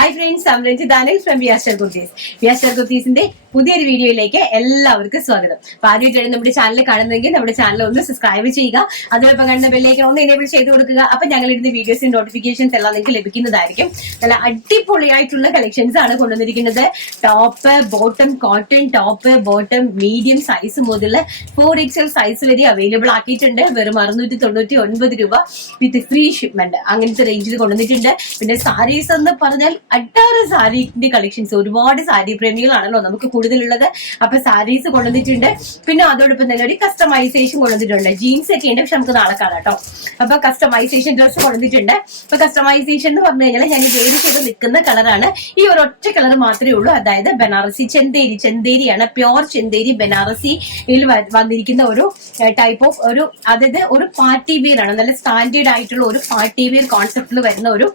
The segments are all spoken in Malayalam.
Hi friends, I'm Ranjit Daniel from Viastar Kurtis. Viastar Kurtisന്റെ പുതിയൊരു വീഡിയോയിലേക്ക് എല്ലാവർക്കും സ്വാഗതം. അപ്പൊ ആദ്യമായിട്ടാണ് നമ്മുടെ ചാനൽ കാണുന്നതെങ്കിൽ നമ്മുടെ ചാനൽ ഒന്ന് സബ്സ്ക്രൈബ് ചെയ്യുക. അതോടൊപ്പം കാണുന്ന ബെല്ലൈക്കൺ ഒന്ന് എനേബിൾ ചെയ്ത് കൊടുക്കുക. അപ്പൊ ഞങ്ങൾ ഇടുന്ന വീഡിയോസിന്റെ നോട്ടിഫിക്കേഷൻസ് എല്ലാം നിങ്ങൾക്ക് ലഭിക്കുന്നതായിരിക്കും. നല്ല അടിപൊളിയായിട്ടുള്ള കളക്ഷൻസ് ആണ് കൊണ്ടുവന്നിരിക്കുന്നത്. Top, bottom, cotton top, bottom, medium size മുതൽ 4XL സൈസ് വരെ അവൈലബിൾ ആക്കിയിട്ടുണ്ട്. വെറും 699 രൂപ വിത്ത് ഫ്രീ ഷിപ്മെന്റ് അങ്ങനത്തെ റേഞ്ചിൽ കൊണ്ടുവന്നിട്ടുണ്ട്. പിന്നെ സാരീസ് എന്ന് പറഞ്ഞാൽ അട്ടാറ് സാരിന്റെ കളക്ഷൻസ്, ഒരുപാട് സാരി പ്രേമികളാണല്ലോ നമുക്ക് കൂടുതലുള്ളത്. അപ്പൊ സാരീസ് കൊണ്ടുവന്നിട്ടുണ്ട്. പിന്നെ അതോടൊപ്പം തന്നെ ഒരു കസ്റ്റമൈസേഷൻ കൊണ്ടുവന്നിട്ടുണ്ട്. ജീൻസ് ഒക്കെ ഉണ്ട്, പക്ഷെ നമുക്ക് നാളെ കാണാം കേട്ടോ. അപ്പൊ കസ്റ്റമൈസേഷൻ ഡ്രസ് കൊണ്ടുവന്നിട്ടുണ്ട്. അപ്പൊ കസ്റ്റമൈസേഷൻ എന്ന് പറഞ്ഞു കഴിഞ്ഞാൽ ഞാൻ വേരി ചെയ്ത് നിൽക്കുന്ന കളറാണ്. ഈ ഒരൊറ്റ കളർ മാത്രമേ ഉള്ളൂ. അതായത് ബനാറസി ചെന്തേരിയാണ്, പ്യോർ ചെന്തേരി ബനാറസിയിൽ വന്നിരിക്കുന്ന ഒരു ടൈപ്പ് ഓഫ് ഒരു, അതായത് ഒരു പാർട്ടി വെയർ ആണ്. നല്ല സ്റ്റാൻഡേർഡ് ആയിട്ടുള്ള ഒരു പാർട്ടി വെയർ കോൺസെപ്റ്റിൽ വരുന്ന ഒരു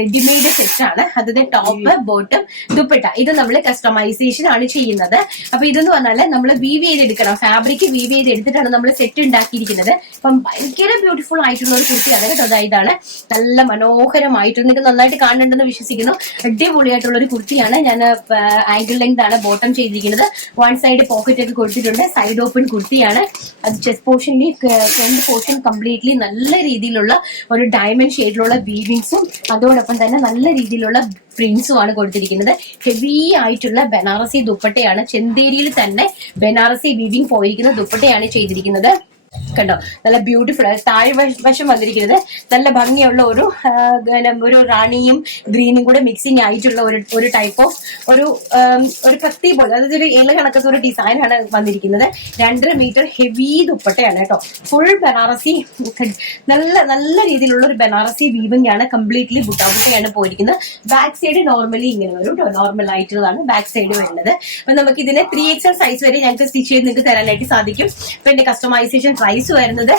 റെഡിമെയ്ഡ് സെറ്റ് ആണ്. അതായത് ടോപ്പ്, ബോട്ടം, ദുപ്പട്ട. ഇത് നമ്മൾ കസ്റ്റമൈസേഷൻ ആണ് ചെയ്യുന്നത്. അപ്പൊ ഇതെന്ന് പറഞ്ഞാല് നമ്മൾ വീവ് ചെയ്തെടുക്കണം. ഫാബ്രിക് വീവ് ചെയ്തെടുത്തിട്ടാണ് നമ്മൾ സെറ്റ് ഉണ്ടാക്കിയിരിക്കുന്നത്. അപ്പം ഭയങ്കര ബ്യൂട്ടിഫുൾ ആയിട്ടുള്ള ഒരു കുർത്തിയാണ് കേട്ടോ. ഇതാണ് നല്ല മനോഹരമായിട്ട്, നിങ്ങൾക്ക് നന്നായിട്ട് കാണുന്നുണ്ടെന്ന് വിശ്വസിക്കുന്നു. അടിപൊളിയായിട്ടുള്ള ഒരു കുർത്തിയാണ്. ഞാൻ ആംഗിൾ ലെങ്ത് ആണ് ബോട്ടം ചെയ്തിരിക്കുന്നത്. വൺ സൈഡ് പോക്കറ്റ് ഒക്കെ കൊടുത്തിട്ടുണ്ട്. സൈഡ് ഓപ്പൺ കുർത്തിയാണ്. അത് ചെസ്റ്റ് പോർഷനിൽ ഫ്രണ്ട് പോർഷൻ കംപ്ലീറ്റ്ലി നല്ല രീതിയിലുള്ള ഒരു ഡയമണ്ട് ഷെയ്ഡിലുള്ള വീവിങ്സും അതോടൊപ്പം തന്നെ നല്ല രീതിയിലുള്ള പ്രിന്റ്സും ആണ് കൊടുത്തിരിക്കുന്നത്. ഹെവി ആയിട്ടുള്ള ബനാറസി ദുപ്പട്ടയാണ്. ചെന്തേരിയിൽ തന്നെ ബനാറസി വീവിംഗ് പോയിരിക്കുന്ന ദുപ്പട്ടയാണ് ചെയ്തിരിക്കുന്നത്. കണ്ടോ, നല്ല ബ്യൂട്ടിഫുൾ. താഴെ വശം വന്നിരിക്കുന്നത് നല്ല ഭംഗിയുള്ള ഒരു റാണിയും ഗ്രീനും കൂടെ മിക്സിംഗ് ആയിട്ടുള്ള ഒരു ടൈപ്പ് ഓഫ് ഒരു കത്തി പോലെ, അതായത് ഒരു ഇല കണക്കത്തെ ഒരു ഡിസൈൻ ആണ് വന്നിരിക്കുന്നത്. 2.5 മീറ്റർ ഹെവി ദുപ്പട്ടയാണ് കേട്ടോ. ഫുൾ ബനാറസി, നല്ല നല്ല രീതിയിലുള്ള ഒരു ബനാറസി വീവിംഗ് ആണ്. കംപ്ലീറ്റ്ലി ബുട്ടാബുട്ടയാണ് പോയിരിക്കുന്നത്. ബാക്ക് സൈഡ് നോർമലി ഇങ്ങനെ വരും കേട്ടോ. നോർമൽ ആയിട്ടുള്ളതാണ് ബാക്ക് സൈഡ് വരുന്നത്. അപ്പൊ നമുക്ക് ഇതിന് 3XL സൈസ് വരെ ഞങ്ങൾക്ക് സ്റ്റിച്ച് ചെയ്ത് നിങ്ങൾക്ക് തരാനായിട്ട് സാധിക്കും. അപ്പൊ എന്റെ കസ്റ്റമൈസേഷൻ പ്രൈസ് വരുന്നത്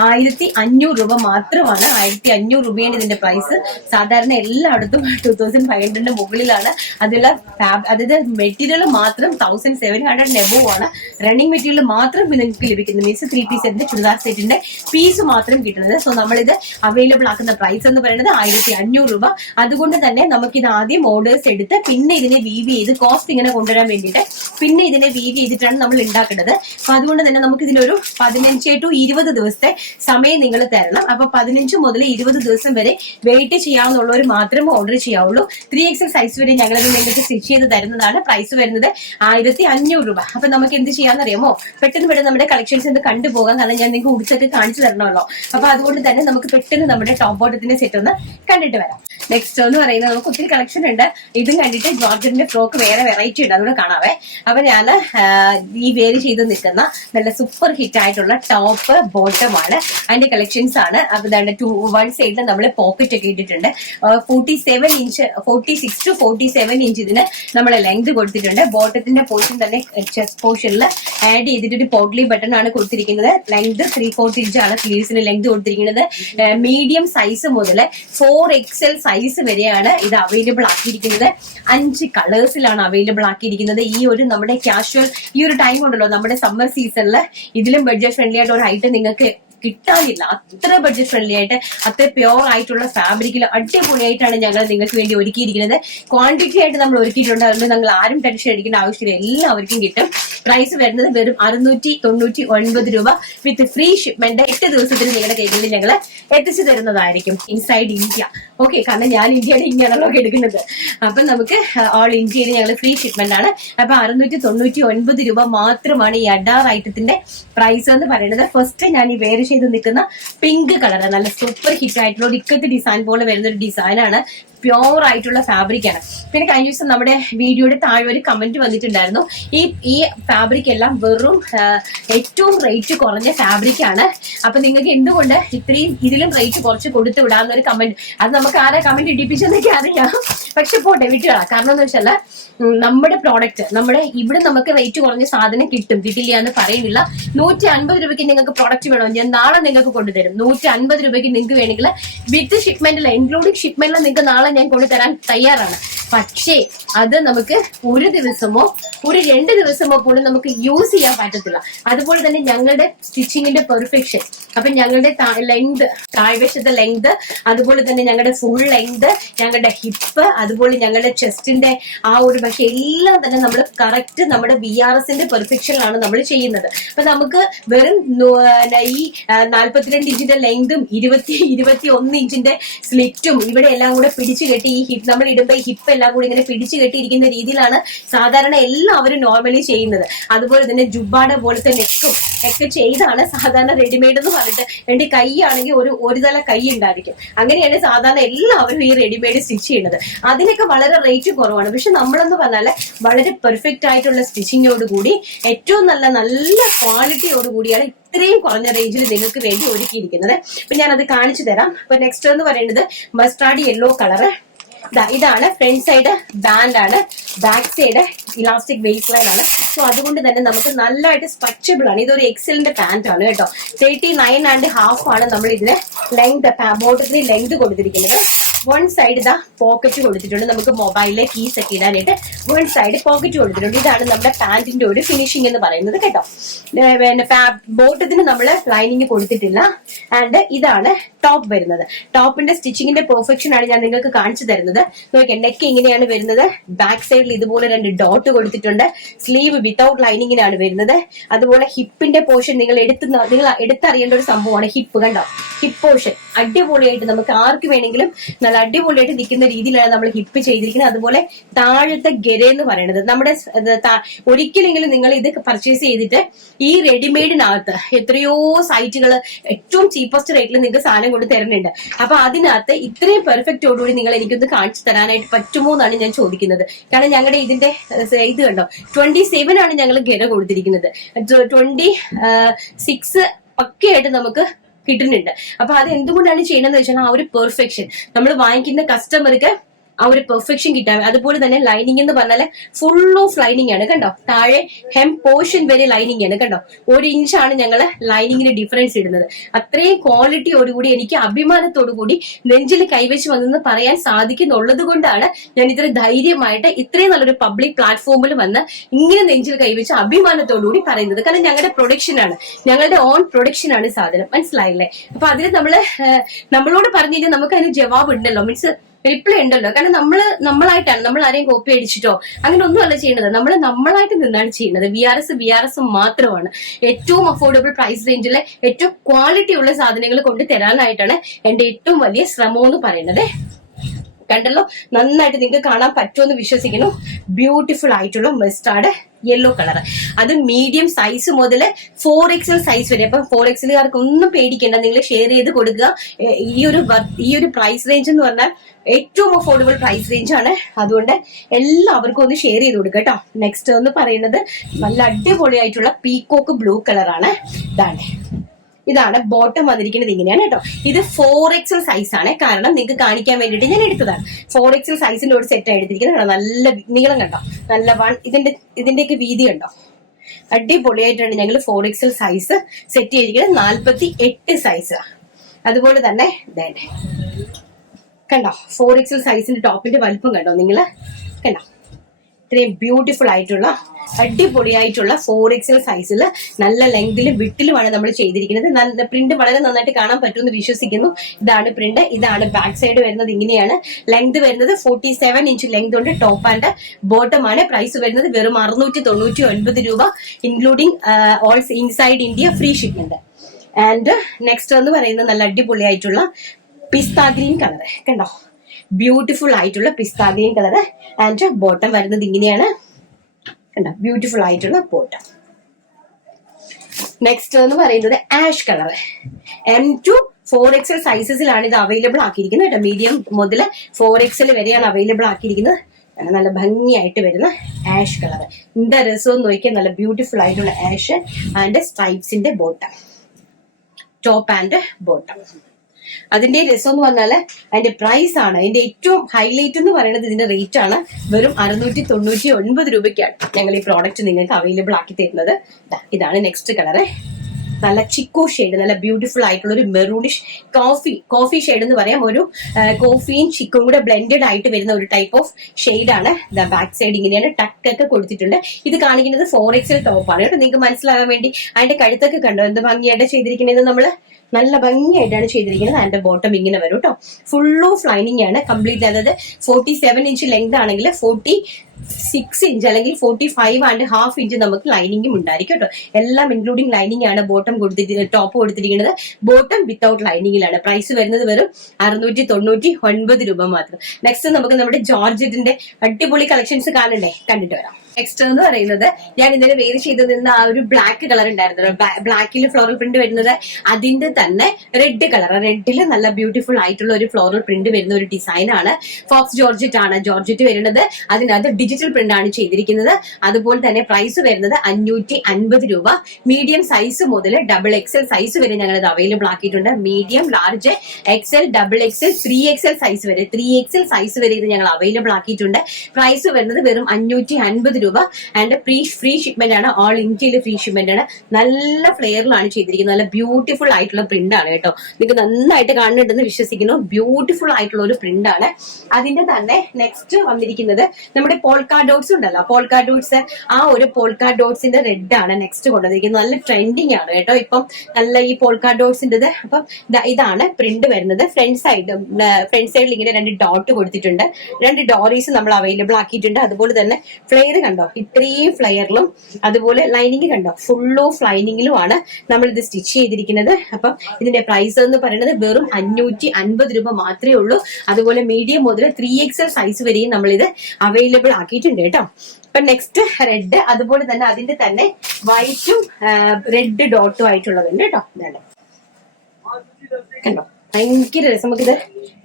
1500 രൂപ മാത്രമാണ്. 1500 രൂപയാണ് ഇതിന്റെ പ്രൈസ്. സാധാരണ എല്ലായിടത്തും 2500 മുകളിലാണ്. അതായത് മെറ്റീരിയൽ മാത്രം 1700 എബോവ് ആണ്. റണ്ണിങ് മെറ്റീരിയൽ മാത്രം നിങ്ങൾക്ക് ലഭിക്കുന്നത്. മീൻസ് 3 പീസ് സെറ്റിന്റെ ചുരിദാർ സെറ്റിന്റെ പീസ് മാത്രം കിട്ടുന്നത്. സോ നമ്മളിത് അവൈലബിൾ ആക്കുന്ന പ്രൈസ് എന്ന് പറയുന്നത് 1500 രൂപ. അതുകൊണ്ട് തന്നെ നമുക്കിത് ആദ്യം ഓർഡേഴ്സ് എടുത്ത് പിന്നെ ഇതിനെ വീവ് ചെയ്ത് കോസ്റ്റ് ഇങ്ങനെ കൊണ്ടുവരാൻ വേണ്ടിയിട്ട് പിന്നെ ഇതിനെ വീവ് ചെയ്തിട്ടാണ് നമ്മൾ ഉണ്ടാക്കുന്നത്. അപ്പൊ അതുകൊണ്ട് തന്നെ നമുക്ക് ഇതിനൊരു 15 to 20 ദിവസത്തെ സമയം നിങ്ങൾ തരണം. അപ്പൊ 15 മുതൽ 20 ദിവസം വരെ വെയിറ്റ് ചെയ്യാവുന്നവർ മാത്രമേ ഓർഡർ ചെയ്യാവുള്ളൂ. 3XL സൈസ് വരെ ഞങ്ങൾ നിങ്ങൾക്ക് സ്റ്റിച്ച് ചെയ്ത് തരുന്നതാണ്. പ്രൈസ് വരുന്നത് 1500 രൂപ. അപ്പൊ നമുക്ക് എന്ത് ചെയ്യാന്നറിയാമോ, പെട്ടെന്ന് നമ്മുടെ കളക്ഷൻസ് ഒന്ന് കണ്ടുപോകാം. കാരണം ഞാൻ നിങ്ങൾക്ക് ഉടുത്തൊക്കെ കാണിച്ചു തരണമല്ലോ. അപ്പൊ അതുകൊണ്ട് തന്നെ നമുക്ക് പെട്ടെന്ന് നമ്മുടെ ടോപ്പ് ബോട്ടത്തിന്റെ സെറ്റ് ഒന്ന് കണ്ടിട്ട് വരാം. നെക്സ്റ്റ് എന്ന് പറയുന്നത് നമുക്ക് ഒത്തിരി കളക്ഷൻ ഉണ്ട്. ഇതും കണ്ടിട്ട് ജോർജറ്റിന്റെ ഫ്രോക്ക് വേറെ വെറൈറ്റി ഉണ്ട്, അതുകൂടെ കാണാവേ. അപ്പൊ ഞാൻ ഈ വേര് ചെയ്ത് നിൽക്കുന്ന നല്ല സൂപ്പർ ഹിറ്റ് ആയിട്ടുള്ള ടോപ്പ് ബോട്ടം ആണ്. അതിന്റെ കളക്ഷൻസ് ആണ്. അപ്പൊ വൺ സൈഡിൽ നമ്മൾ പോക്കറ്റ് ഒക്കെ ഇട്ടിട്ടുണ്ട്. 46 to 47 ഇഞ്ച് ഇതിന് നമ്മൾ ലെങ്ത് കൊടുത്തിട്ടുണ്ട്. ബോട്ടത്തിന്റെ പോർഷൻ തന്നെ ചെസ്റ്റ് പോർഷനിൽ ആഡ് ചെയ്തിട്ട് ഒരു പോട്ട്ലി ബട്ടൺ ആണ് കൊടുത്തിരിക്കുന്നത്. ലെങ്ത് 3/4 ഇഞ്ച് ആണ് സ്ലീവ്സിന് ലെങ്ത് കൊടുത്തിരിക്കുന്നത്. മീഡിയം സൈസ് മുതൽ 4XL സൈസ് വരെയാണ് ഇത് അവൈലബിൾ ആക്കിയിരിക്കുന്നത്. 5 കളേഴ്സിലാണ് അവൈലബിൾ ആക്കിയിരിക്കുന്നത്. ഈ ഒരു നമ്മുടെ കാഷ്വൽ ഈ ഒരു ടൈം ഉണ്ടല്ലോ, നമ്മുടെ സമ്മർ സീസണിൽ ഇതിലും ബഡ്ജറ്റ് ഫ്രണ്ട്ലി ആയിട്ട് ഒരു ഐറ്റം നിങ്ങൾക്ക് കിട്ടാനില്ല. അത്ര ബഡ്ജറ്റ് ഫ്രണ്ട്ലി ആയിട്ട്, അത്ര പ്യോർ ആയിട്ടുള്ള ഫാബ്രിക്കിൽ അടിപൊളിയായിട്ടാണ് ഞങ്ങൾ നിങ്ങൾക്ക് വേണ്ടി ഒരുക്കിയിരിക്കുന്നത്. ക്വാണ്ടിറ്റി ആയിട്ട് നമ്മൾ ഒരുക്കിയിട്ടുണ്ട്. അതുകൊണ്ട് നിങ്ങൾ ആരും ടെൻഷൻ അടിക്കേണ്ട ആവശ്യമില്ല, എല്ലാവർക്കും കിട്ടും. പ്രൈസ് വരുന്നത് വെറും 699 രൂപ വിത്ത് ഫ്രീ ഷിപ്മെന്റ്. 8 ദിവസത്തിൽ നിങ്ങളുടെ കയ്യിൽ ഞങ്ങൾ എത്തിച്ചു തരുന്നതായിരിക്കും ഇൻസൈഡ് ഇന്ത്യ. ഓക്കെ, കാരണം ഞാൻ ഇന്ത്യയുടെ ഇങ്ങനെയാണല്ലോ എടുക്കുന്നത്. അപ്പൊ നമുക്ക് ഓൾ ഇന്ത്യയിൽ ഞങ്ങൾ ഫ്രീ ഷിപ്മെന്റ് ആണ്. അപ്പൊ 699 രൂപ മാത്രമാണ് ഈ അഡാർ ഐറ്റത്തിന്റെ പ്രൈസ് എന്ന് പറയുന്നത്. ഫസ്റ്റ് ഞാൻ ഈ വേറെ ചെയ്ത് നിൽക്കുന്ന പിങ്ക് കളർ നല്ല സൂപ്പർ ഹിറ്റ് ആയിട്ടുള്ള ഒരു ഇക്കത്ത് ഡിസൈൻ പോലെ വരുന്ന ഒരു ഡിസൈനാണ്. പ്യോർ ആയിട്ടുള്ള ഫാബ്രിക് ആണ്. പിന്നെ കഴിഞ്ഞ ദിവസം നമ്മുടെ വീഡിയോയുടെ താഴെ ഒരു കമന്റ് വന്നിട്ടുണ്ടായിരുന്നു, ഈ ഫാബ്രിക് എല്ലാം വെറും ഏറ്റവും റേറ്റ് കുറഞ്ഞ ഫാബ്രിക് ആണ്. അപ്പൊ നിങ്ങൾക്ക് എന്തുകൊണ്ട് ഇത്രയും ഇതിലും റേറ്റ് കുറച്ച് കൊടുത്തു വിടാവുന്ന ഒരു കമന്റ്, അത് നമുക്ക് ആരാ കമന്റ് ഇടിപ്പിച്ചെന്നൊക്കെ അറിയാം. പക്ഷെ പോട്ടെ, വിട്ടുകളാം. കാരണം എന്ന് വെച്ചാൽ നമ്മുടെ പ്രോഡക്റ്റ് ഇവിടെ നമുക്ക് റേറ്റ് കുറഞ്ഞ സാധനം കിട്ടില്ല എന്ന് പറയുന്നില്ല. 150 രൂപയ്ക്ക് നിങ്ങൾക്ക് പ്രോഡക്റ്റ് വേണോ, ഞാൻ നാളെ നിങ്ങൾക്ക് കൊണ്ടുതരും. 150 രൂപയ്ക്ക് നിങ്ങൾക്ക് വേണമെങ്കിൽ വിത്ത് ഷിപ്മെന്റിൽ ഇൻക്ലൂഡിംഗ് ഷിപ്മെന്റിൽ നിങ്ങൾക്ക് നാളെ ഞാൻ കൊണ്ടുതരാൻ തയ്യാറാണ്. പക്ഷേ അത് നമുക്ക് ഒരു ദിവസമോ ഒരു 2 ദിവസമോ പോലും നമുക്ക് യൂസ് ചെയ്യാൻ പറ്റത്തില്ല. അതുപോലെ തന്നെ ഞങ്ങളുടെ സ്റ്റിച്ചിങ്ങിന്റെ പെർഫെക്ഷൻ, അപ്പൊ ഞങ്ങളുടെ ലെങ്ത്, താഴ്വശത്തെ ലെങ്ത്, അതുപോലെ തന്നെ ഞങ്ങളുടെ ഫുൾ ലെങ്ത്, ഞങ്ങളുടെ ഹിപ്പ്, അതുപോലെ ഞങ്ങളുടെ ചെസ്റ്റിന്റെ ആ ഒരു പക്ഷെ എല്ലാം തന്നെ നമ്മൾ കറക്റ്റ് നമ്മുടെ VRSന്റെ പെർഫെക്ഷനിലാണ് നമ്മൾ ചെയ്യുന്നത്. അപ്പൊ നമുക്ക് വെറും ഈ 42 ഇഞ്ചിന്റെ ലെങ്തും 21 ഇഞ്ചിന്റെ സ്ലിറ്റും ഇവിടെ എല്ലാം കൂടെ പിടിച്ചു കെട്ടി ഈ ഹിപ്പ് നമ്മൾ ഇടുമ്പോ ഈ ഹിപ്പ് എല്ലാം കൂടി ഇങ്ങനെ പിടിച്ചു കെട്ടിയിരിക്കുന്ന രീതിയിലാണ് സാധാരണ എല്ലാവരും നോർമലി ചെയ്യുന്നത്. അതുപോലെ തന്നെ ജുബാടെ പോലത്തെ നെക്കും ഒക്കെ ചെയ്താണ് സാധാരണ റെഡിമെയ്ഡ് എന്ന് പറഞ്ഞിട്ട്. എന്റെ കൈ ആണെങ്കിൽ ഒരു തല കൈ ഉണ്ടായിരിക്കും. അങ്ങനെയാണ് സാധാരണ എല്ലാവരും ഈ റെഡിമെയ്ഡ് സ്റ്റിച്ച് ചെയ്യുന്നത്. അതിനൊക്കെ വളരെ റേറ്റ് കുറവാണ്. പക്ഷെ നമ്മളെന്ന് പറഞ്ഞാൽ വളരെ പെർഫെക്റ്റ് ആയിട്ടുള്ള സ്റ്റിച്ചിങ്ങോട് കൂടി ഏറ്റവും നല്ല ക്വാളിറ്റിയോട് കൂടിയാണ് ഇത്രയും കുറഞ്ഞ റേഞ്ചിൽ നിങ്ങൾക്ക് വേണ്ടി ഒരുക്കിയിരിക്കുന്നത്. അപ്പൊ ഞാനത് കാണിച്ചു തരാം. അപ്പൊ നെക്സ്റ്റ് എന്ന് പറയുന്നത് മസ്റ്റാർഡ് യെല്ലോ കളറ്. ഇതാണ് ഫ്രണ്ട് സൈഡ് ബാൻഡ് ആണ്, back side elastic waste line ആണ്. സോ അതുകൊണ്ട് തന്നെ നമുക്ക് നല്ലതായിട്ട് സ്ട്രെച്ചബിൾ ആണ്. ഇതൊരു എക്സലിന്റെ പാന്റ് ആണ് കേട്ടോ. 39.5 ആണ് നമ്മൾ ഇതിന് ലെങ്ത്, ബോട്ടത്തിന് ലെങ്ത് കൊടുത്തിരിക്കുന്നത്. വൺ സൈഡ് ഇതാ പോക്കറ്റ് കൊടുത്തിട്ടുണ്ട്, നമുക്ക് മൊബൈലിലെ കീസ് ഒക്കെ ഇടാനായിട്ട് വൺ സൈഡ് പോക്കറ്റ് കൊടുത്തിട്ടുണ്ട്. ഇതാണ് നമ്മുടെ പാന്റിന്റെ ഒരു ഫിനിഷിംഗ് എന്ന് പറയുന്നത് കേട്ടോ. പിന്നെ ബോട്ടത്തിന് നമ്മൾ ലൈനിങ് കൊടുത്തിട്ടില്ല. ആൻഡ് ഇതാണ് ടോപ്പ് വരുന്നത്. ടോപ്പിന്റെ സ്റ്റിച്ചിങ്ങിന്റെ പെർഫെക്ഷൻ ആണ് ഞാൻ നിങ്ങൾക്ക് കാണിച്ചു തരുന്നത്. നോക്കിയാൽ നെക്ക് ഇങ്ങനെയാണ് വരുന്നത്. ബാക്ക് സൈഡിൽ ഇതുപോലെ 2 ഡോട്ട് കൊടുത്തിട്ടുണ്ട്. സ്ലീവ് വിത്തൗട്ട് ലൈനിങ്ങിനാണ് വരുന്നത്. അതുപോലെ ഹിപ്പിന്റെ പോർഷൻ നിങ്ങൾ എടുത്തറിയേണ്ട ഒരു സംഭവമാണ് ഹിപ്പ്. കണ്ടോ, ഹിപ്പ് പോർഷൻ അടിപൊളിയായിട്ട് നമുക്ക് ആർക്ക് വേണമെങ്കിലും നല്ല അടിപൊളിയായിട്ട് നിൽക്കുന്ന രീതിയിലാണ് നമ്മൾ ഹിപ്പ് ചെയ്തിരിക്കുന്നത്. അതുപോലെ താഴത്തെ ഗര എന്ന് പറയുന്നത് നമ്മുടെ ഒരിക്കലെങ്കിലും നിങ്ങൾ ഇത് പർച്ചേസ് ചെയ്തിട്ട് ഈ റെഡിമെയ്ഡിനകത്ത് എത്രയോ സൈറ്റുകൾ ഏറ്റവും ചീപ്പസ്റ്റ് റേറ്റിൽ നിങ്ങൾക്ക് സാധനം കൊണ്ട് തരുന്നുണ്ട്. അപ്പൊ അതിനകത്ത് ഇത്രയും പെർഫെക്റ്റോടുകൂടി നിങ്ങൾ എനിക്കൊന്ന് കാണിച്ചു തരാനായിട്ട് പറ്റുമോ എന്നാണ് ഞാൻ ചോദിക്കുന്നത്. കാരണം ഞങ്ങളുടെ ഇതിന്റെ ഇത് കണ്ടോ, 27 ആണ് ഞങ്ങൾ ഗര കൊടുത്തിരിക്കുന്നത്. 26 പക്കയായിട്ട് നമുക്ക് കിട്ടുന്നുണ്ട്. അപ്പൊ അത് എന്തുകൊണ്ടാണ് ചെയ്യണമെന്ന് വെച്ചാൽ ആ ഒരു പെർഫെക്ഷൻ നമ്മൾ വാങ്ങിക്കുന്ന കസ്റ്റമർക്ക് ആ ഒരു പെർഫെക്ഷൻ കിട്ടാൻ. അതുപോലെ തന്നെ ലൈനിങ് എന്ന് പറഞ്ഞാൽ ഫുൾ ഓഫ് ലൈനിങ് ആണ്. കണ്ടോ, താഴെ ഹെം പോർഷൻ വരെ ലൈനിങ് ആണ്. കണ്ടോ, 1 ഇഞ്ചാണ് ഞങ്ങൾ ലൈനിങ്ങിന് ഡിഫറൻസ് ഇടുന്നത്. അത്രയും ക്വാളിറ്റിയോടുകൂടി എനിക്ക് അഭിമാനത്തോടുകൂടി നെഞ്ചിൽ കൈവച്ച് വന്നെന്ന് പറയാൻ സാധിക്കുന്നുള്ളത് കൊണ്ടാണ് ഞാൻ ഇത്ര ധൈര്യമായിട്ട് ഇത്രയും നല്ലൊരു പബ്ലിക് പ്ലാറ്റ്ഫോമിൽ വന്ന് ഇങ്ങനെ നെഞ്ചിൽ കൈവച്ച് അഭിമാനത്തോടുകൂടി പറയുന്നത്. കാരണം ഞങ്ങളുടെ പ്രൊഡക്ഷൻ ആണ്, ഞങ്ങളുടെ ഓൺ പ്രൊഡക്ഷൻ ആണ് സാധനം. മനസ്സിലായില്ലേ? അപ്പൊ അതിന് നമ്മളോട് പറഞ്ഞു കഴിഞ്ഞാൽ നമുക്ക് അതിന് ജവാബ് ഉണ്ടല്ലോ, മീൻസ് റിപ്ലൈ ഉണ്ടല്ലോ. കാരണം നമ്മളായിട്ടാണ്, നമ്മൾ ആരെയും കോപ്പി അടിച്ചിട്ടോ അങ്ങനെ ഒന്നുമല്ല ചെയ്യുന്നത്. നമ്മളായിട്ട് നിന്നാണ് ചെയ്യുന്നത്. VRS മാത്രമാണ്. ഏറ്റവും അഫോർഡബിൾ പ്രൈസ് റേഞ്ചിലെ ഏറ്റവും ക്വാളിറ്റി ഉള്ള സാധനങ്ങൾ കൊണ്ട് തരാനായിട്ടാണ് എന്റെ ഏറ്റവും വലിയ ശ്രമം എന്ന് പറയുന്നത്. കണ്ടല്ലോ, നന്നായിട്ട് നിങ്ങൾക്ക് കാണാൻ പറ്റുമെന്ന് വിശ്വസിക്കുന്നു. ബ്യൂട്ടിഫുൾ ആയിട്ടുള്ള മസ്റ്റാർഡ് യെല്ലോ കളർ, അത് മീഡിയം സൈസ് മുതൽ 4XL സൈസ് വരെ. അപ്പൊ 4XLകാർക്ക് ഒന്നും പേടിക്കേണ്ട, നിങ്ങൾ ഷെയർ ചെയ്ത് കൊടുക്കുക. ഈ ഒരു പ്രൈസ് റേഞ്ച് എന്ന് പറഞ്ഞാൽ ഏറ്റവും അഫോർഡബിൾ പ്രൈസ് റേഞ്ച് ആണ്. അതുകൊണ്ട് എല്ലാവർക്കും ഒന്ന് ഷെയർ ചെയ്ത് കൊടുക്കുക കേട്ടോ. നെക്സ്റ്റ് എന്ന് പറയുന്നത് നല്ല അടിപൊളിയായിട്ടുള്ള പീകോക്ക് ബ്ലൂ കളറാണ്. ഇതാണ് ബോട്ടം വന്നിരിക്കുന്നത്. ഇങ്ങനെയാണ് കേട്ടോ. ഇത് 4XL സൈസ് ആണ്. കാരണം നിങ്ങൾക്ക് കാണിക്കാൻ വേണ്ടിയിട്ട് ഞാൻ എടുത്തതാണ്. 4XL സൈസിന്റെ ഒരു സെറ്റ് എടുത്തിരിക്കുന്നത്. നല്ല നീളം കണ്ടോ, നല്ല ഇതിന്റെയൊക്കെ വീതി കണ്ടോ, അടിപൊളിയായിട്ടാണ് ഞങ്ങൾ 4XL സൈസ് സെറ്റ് ചെയ്തിരിക്കുന്നത്. 48 സൈസ്. അതുപോലെ തന്നെ കണ്ടോ, 4XL സൈസിന്റെ ടോപ്പിന്റെ വലുപ്പം കണ്ടോ നിങ്ങൾ, കണ്ടോ, ഇത്രയും ബ്യൂട്ടിഫുൾ ആയിട്ടുള്ള അടിപൊളിയായിട്ടുള്ള 4XL സൈസിൽ നല്ല ലെങ്തിലും വിട്ടിലുമാണ് നമ്മൾ ചെയ്തിരിക്കുന്നത്. പ്രിന്റ് വളരെ നന്നായിട്ട് കാണാൻ പറ്റുമെന്ന് വിശ്വസിക്കുന്നു. ഇതാണ് പ്രിന്റ്. ഇതാണ് ബാക്ക് സൈഡ് വരുന്നത്. ഇങ്ങനെയാണ് ലെങ്ത് വരുന്നത്. 47 ഇഞ്ച് ലെങ്ത് ഉണ്ട്. ടോപ്പ് ആൻഡ് ബോട്ടം ആണ്. പ്രൈസ് വരുന്നത് വെറും 699 രൂപ, including all inside India free shipment. And next എന്ന് പറയുന്നത് നല്ല അടിപൊളിയായിട്ടുള്ള പിസ്ത ഗ്രീൻ കളർ. കണ്ടോ, ബ്യൂട്ടിഫുൾ ആയിട്ടുള്ള പിസ്ത ഗ്രീൻ കളർ. ആൻഡ് ബോട്ടം വരുന്നത് ഇങ്ങനെയാണ്. കണ്ടോ, ബ്യൂട്ടിഫുൾ ആയിട്ടുള്ള ബോട്ടം. നെക്സ്റ്റ് എന്ന് പറയുന്നത് ash colour. M to 4XL സൈസസിലാണ് ഇത് അവൈലബിൾ ആക്കിയിരിക്കുന്നത് കേട്ടോ. മീഡിയം മുതൽ 4XL വരെയാണ് അവൈലബിൾ ആക്കിയിരിക്കുന്നത്. നല്ല ഭംഗിയായിട്ട് വരുന്ന ആഷ് കളർ. എന്താ രസം നോക്കിയാൽ, നല്ല ബ്യൂട്ടിഫുൾ ആയിട്ടുള്ള ആഷ് ആൻഡ് സ്ട്രൈപ്സിന്റെ ബോട്ടം, ടോപ്പ് ആൻഡ് ബോട്ടം. അതിന്റെ രസം എന്ന് പറഞ്ഞാല് അതിന്റെ പ്രൈസ് ആണ്. അതിന്റെ ഏറ്റവും ഹൈലൈറ്റ് എന്ന് പറയുന്നത് ഇതിന്റെ റേറ്റ് ആണ്. വെറും 699 രൂപയ്ക്കാണ് ഞങ്ങൾ ഈ പ്രോഡക്റ്റ് നിങ്ങൾക്ക് അവൈലബിൾ ആക്കി തരുന്നത്. ഇതാണ് നെക്സ്റ്റ് കളറ്. നല്ല ചിക്കു ഷെയ്ഡ്, നല്ല ബ്യൂട്ടിഫുൾ ആയിട്ടുള്ള ഒരു മെറൂണിഷ് കോഫി ഷെയ്ഡ് എന്ന് പറയാം. ഒരു കോഫിയും ചിക്കും കൂടെ ബ്ലെൻഡഡ് ആയിട്ട് വരുന്ന ഒരു ടൈപ്പ് ഓഫ് ഷെയ്ഡാണ്. ബാക്ക് സൈഡ് ഇങ്ങനെയാണ് ടക്കൊക്കെ കൊടുത്തിട്ടുണ്ട്. ഇത് കാണിക്കുന്നത് 4XL ടോപ്പാണ് കേട്ടോ. നിങ്ങൾക്ക് മനസ്സിലാകാൻ വേണ്ടി അതിന്റെ കഴുത്തൊക്കെ കണ്ടോ എന്ത് ഭംഗിയായിട്ട് ചെയ്തിരിക്കുന്നത്. നമ്മള് നല്ല ഭംഗിയായിട്ടാണ് ചെയ്തിരിക്കുന്നത്. അതിന്റെ ബോട്ടം ഇങ്ങനെ വരും കേട്ടോ. ഫുൾ ഓഫ് ലൈനിങ് ആണ് കംപ്ലീറ്റ്. അതായത് 47 ഇഞ്ച് ലെങ്ത് ആണെങ്കിൽ 46 ഇഞ്ച് അല്ലെങ്കിൽ 45.5 ഇഞ്ച് നമുക്ക് ലൈനിങ്ങും ഉണ്ടായിരിക്കും കേട്ടോ. എല്ലാം ഇൻക്ലൂഡിംഗ് ലൈനിങ് ആണ് ബോട്ടം ടോപ്പ് കൊടുത്തിരിക്കുന്നത്. ബോട്ടം വിത്തൗട്ട് ലൈനിങ്ങിലാണ്. പ്രൈസ് വരുന്നത് വെറും 699 രൂപ മാത്രം. നെക്സ്റ്റ് നമുക്ക് നമ്മുടെ ജോർജറ്റിന്റെ അടിപൊളി കളക്ഷൻസ് കാണണ്ടേ, കണ്ടിട്ട് വരാം. നെക്സ്റ്റ് എന്ന് പറയുന്നത് ഞാൻ ഇന്നലെ വേര് ചെയ്ത് നിന്ന ആ ഒരു ബ്ലാക്ക് കളർ ഉണ്ടായിരുന്നല്ലോ, ബ്ലാക്കിൽ ഫ്ലോറൽ പ്രിന്റ് വരുന്നത്, അതിന്റെ തന്നെ റെഡ് കളർ, റെഡിൽ നല്ല ബ്യൂട്ടിഫുൾ ആയിട്ടുള്ള ഒരു ഫ്ലോറൽ പ്രിന്റ് വരുന്ന ഒരു ഡിസൈൻ ആണ്. ഫോക്സ് ജോർജറ്റ് ആണ് ജോർജറ്റ് വരുന്നത്. അതിനകത്ത് ഡിജിറ്റൽ പ്രിന്റ് ആണ് ചെയ്തിരിക്കുന്നത്. അതുപോലെ തന്നെ പ്രൈസ് വരുന്നത് 550 രൂപ. മീഡിയം സൈസ് മുതൽ XXL സൈസ് വരെ ഞങ്ങൾ ഇത് അവൈലബിൾ ആക്കിയിട്ടുണ്ട്. Medium, large, XL, XXL, 3XL size വരെ, 3XL സൈസ് വരെ ഇത് ഞങ്ങൾ അവൈലബിൾ ആക്കിയിട്ടുണ്ട്. പ്രൈസ് വരുന്നത് വെറും 550 രൂപ. ആൻഡ് ഫ്രീ ഷിപ്മെന്റ് ആണ്. ഓൾ ഇന്ത്യയിൽ ഫ്രീ ഷിപ്മെന്റ് ആണ്. നല്ല ഫ്ലെയറിലാണ് ചെയ്തിരിക്കുന്നത്. നല്ല ബ്യൂട്ടിഫുൾ ആയിട്ടുള്ള പ്രിന്റ് ആണ് കേട്ടോ. നിങ്ങൾക്ക് നന്നായിട്ട് കാണുന്നുണ്ടെന്ന് വിശ്വസിക്കുന്നു. ബ്യൂട്ടിഫുൾ ആയിട്ടുള്ള ഒരു പ്രിന്റ് ആണ്. അതിന്റെ തന്നെ നെക്സ്റ്റ് വന്നിരിക്കുന്നത് നമ്മുടെ പോൾക്കാ ഡോട്ട്സ് ഉണ്ടല്ലോ, പോൾക്കാ ഡോട്ട്സ്, ആ ഒരു പോൾക്കാ ഡോട്ട്സിന്റെ റെഡ് ആണ് നെക്സ്റ്റ് കൊണ്ടുവന്നിരിക്കുന്നത്. നല്ല ട്രെൻഡിങ് ആണ് കേട്ടോ ഇപ്പം നല്ല ഈ പോൾക്കാ ഡോട്ട്സിന്റെ. അപ്പം ഇതാണ് പ്രിന്റ് വരുന്നത്. ഫ്രണ്ട് സൈഡിൽ ഇങ്ങനെ 2 ഡോട്ട് കൊടുത്തിട്ടുണ്ട്. 2 ഡോറീസ് നമ്മൾ അവൈലബിൾ ആക്കിയിട്ടുണ്ട്. അതുപോലെ തന്നെ ഫ്ലെയർ കണ്ടോ, ഇത്രയും ഫ്ലെയറിലും അതുപോലെ ലൈനിങ് കണ്ടോ, ഫുൾ ഓഫ് ലൈനിങ്ങിലുമാണ് നമ്മൾ ഇത് സ്റ്റിച്ച് ചെയ്തിരിക്കുന്നത്. അപ്പം ഇതിന്റെ പ്രൈസ് എന്ന് പറയുന്നത് വെറും 550 രൂപ മാത്രമേ ഉള്ളൂ. അതുപോലെ മീഡിയം മുതൽ 3XL സൈസ് വരെയും നമ്മൾ ഇത് അവൈലബിൾ ആക്കിയിട്ടുണ്ട് കേട്ടോ. അപ്പൊ നെക്സ്റ്റ് റെഡ്, അതുപോലെ തന്നെ അതിന്റെ തന്നെ വൈറ്റും റെഡ് ഡോട്ടും ആയിട്ടുള്ളതുണ്ട് കേട്ടോ. ഇതാണ് കണ്ടോ, ഭയങ്കര രസം. നമുക്കിത്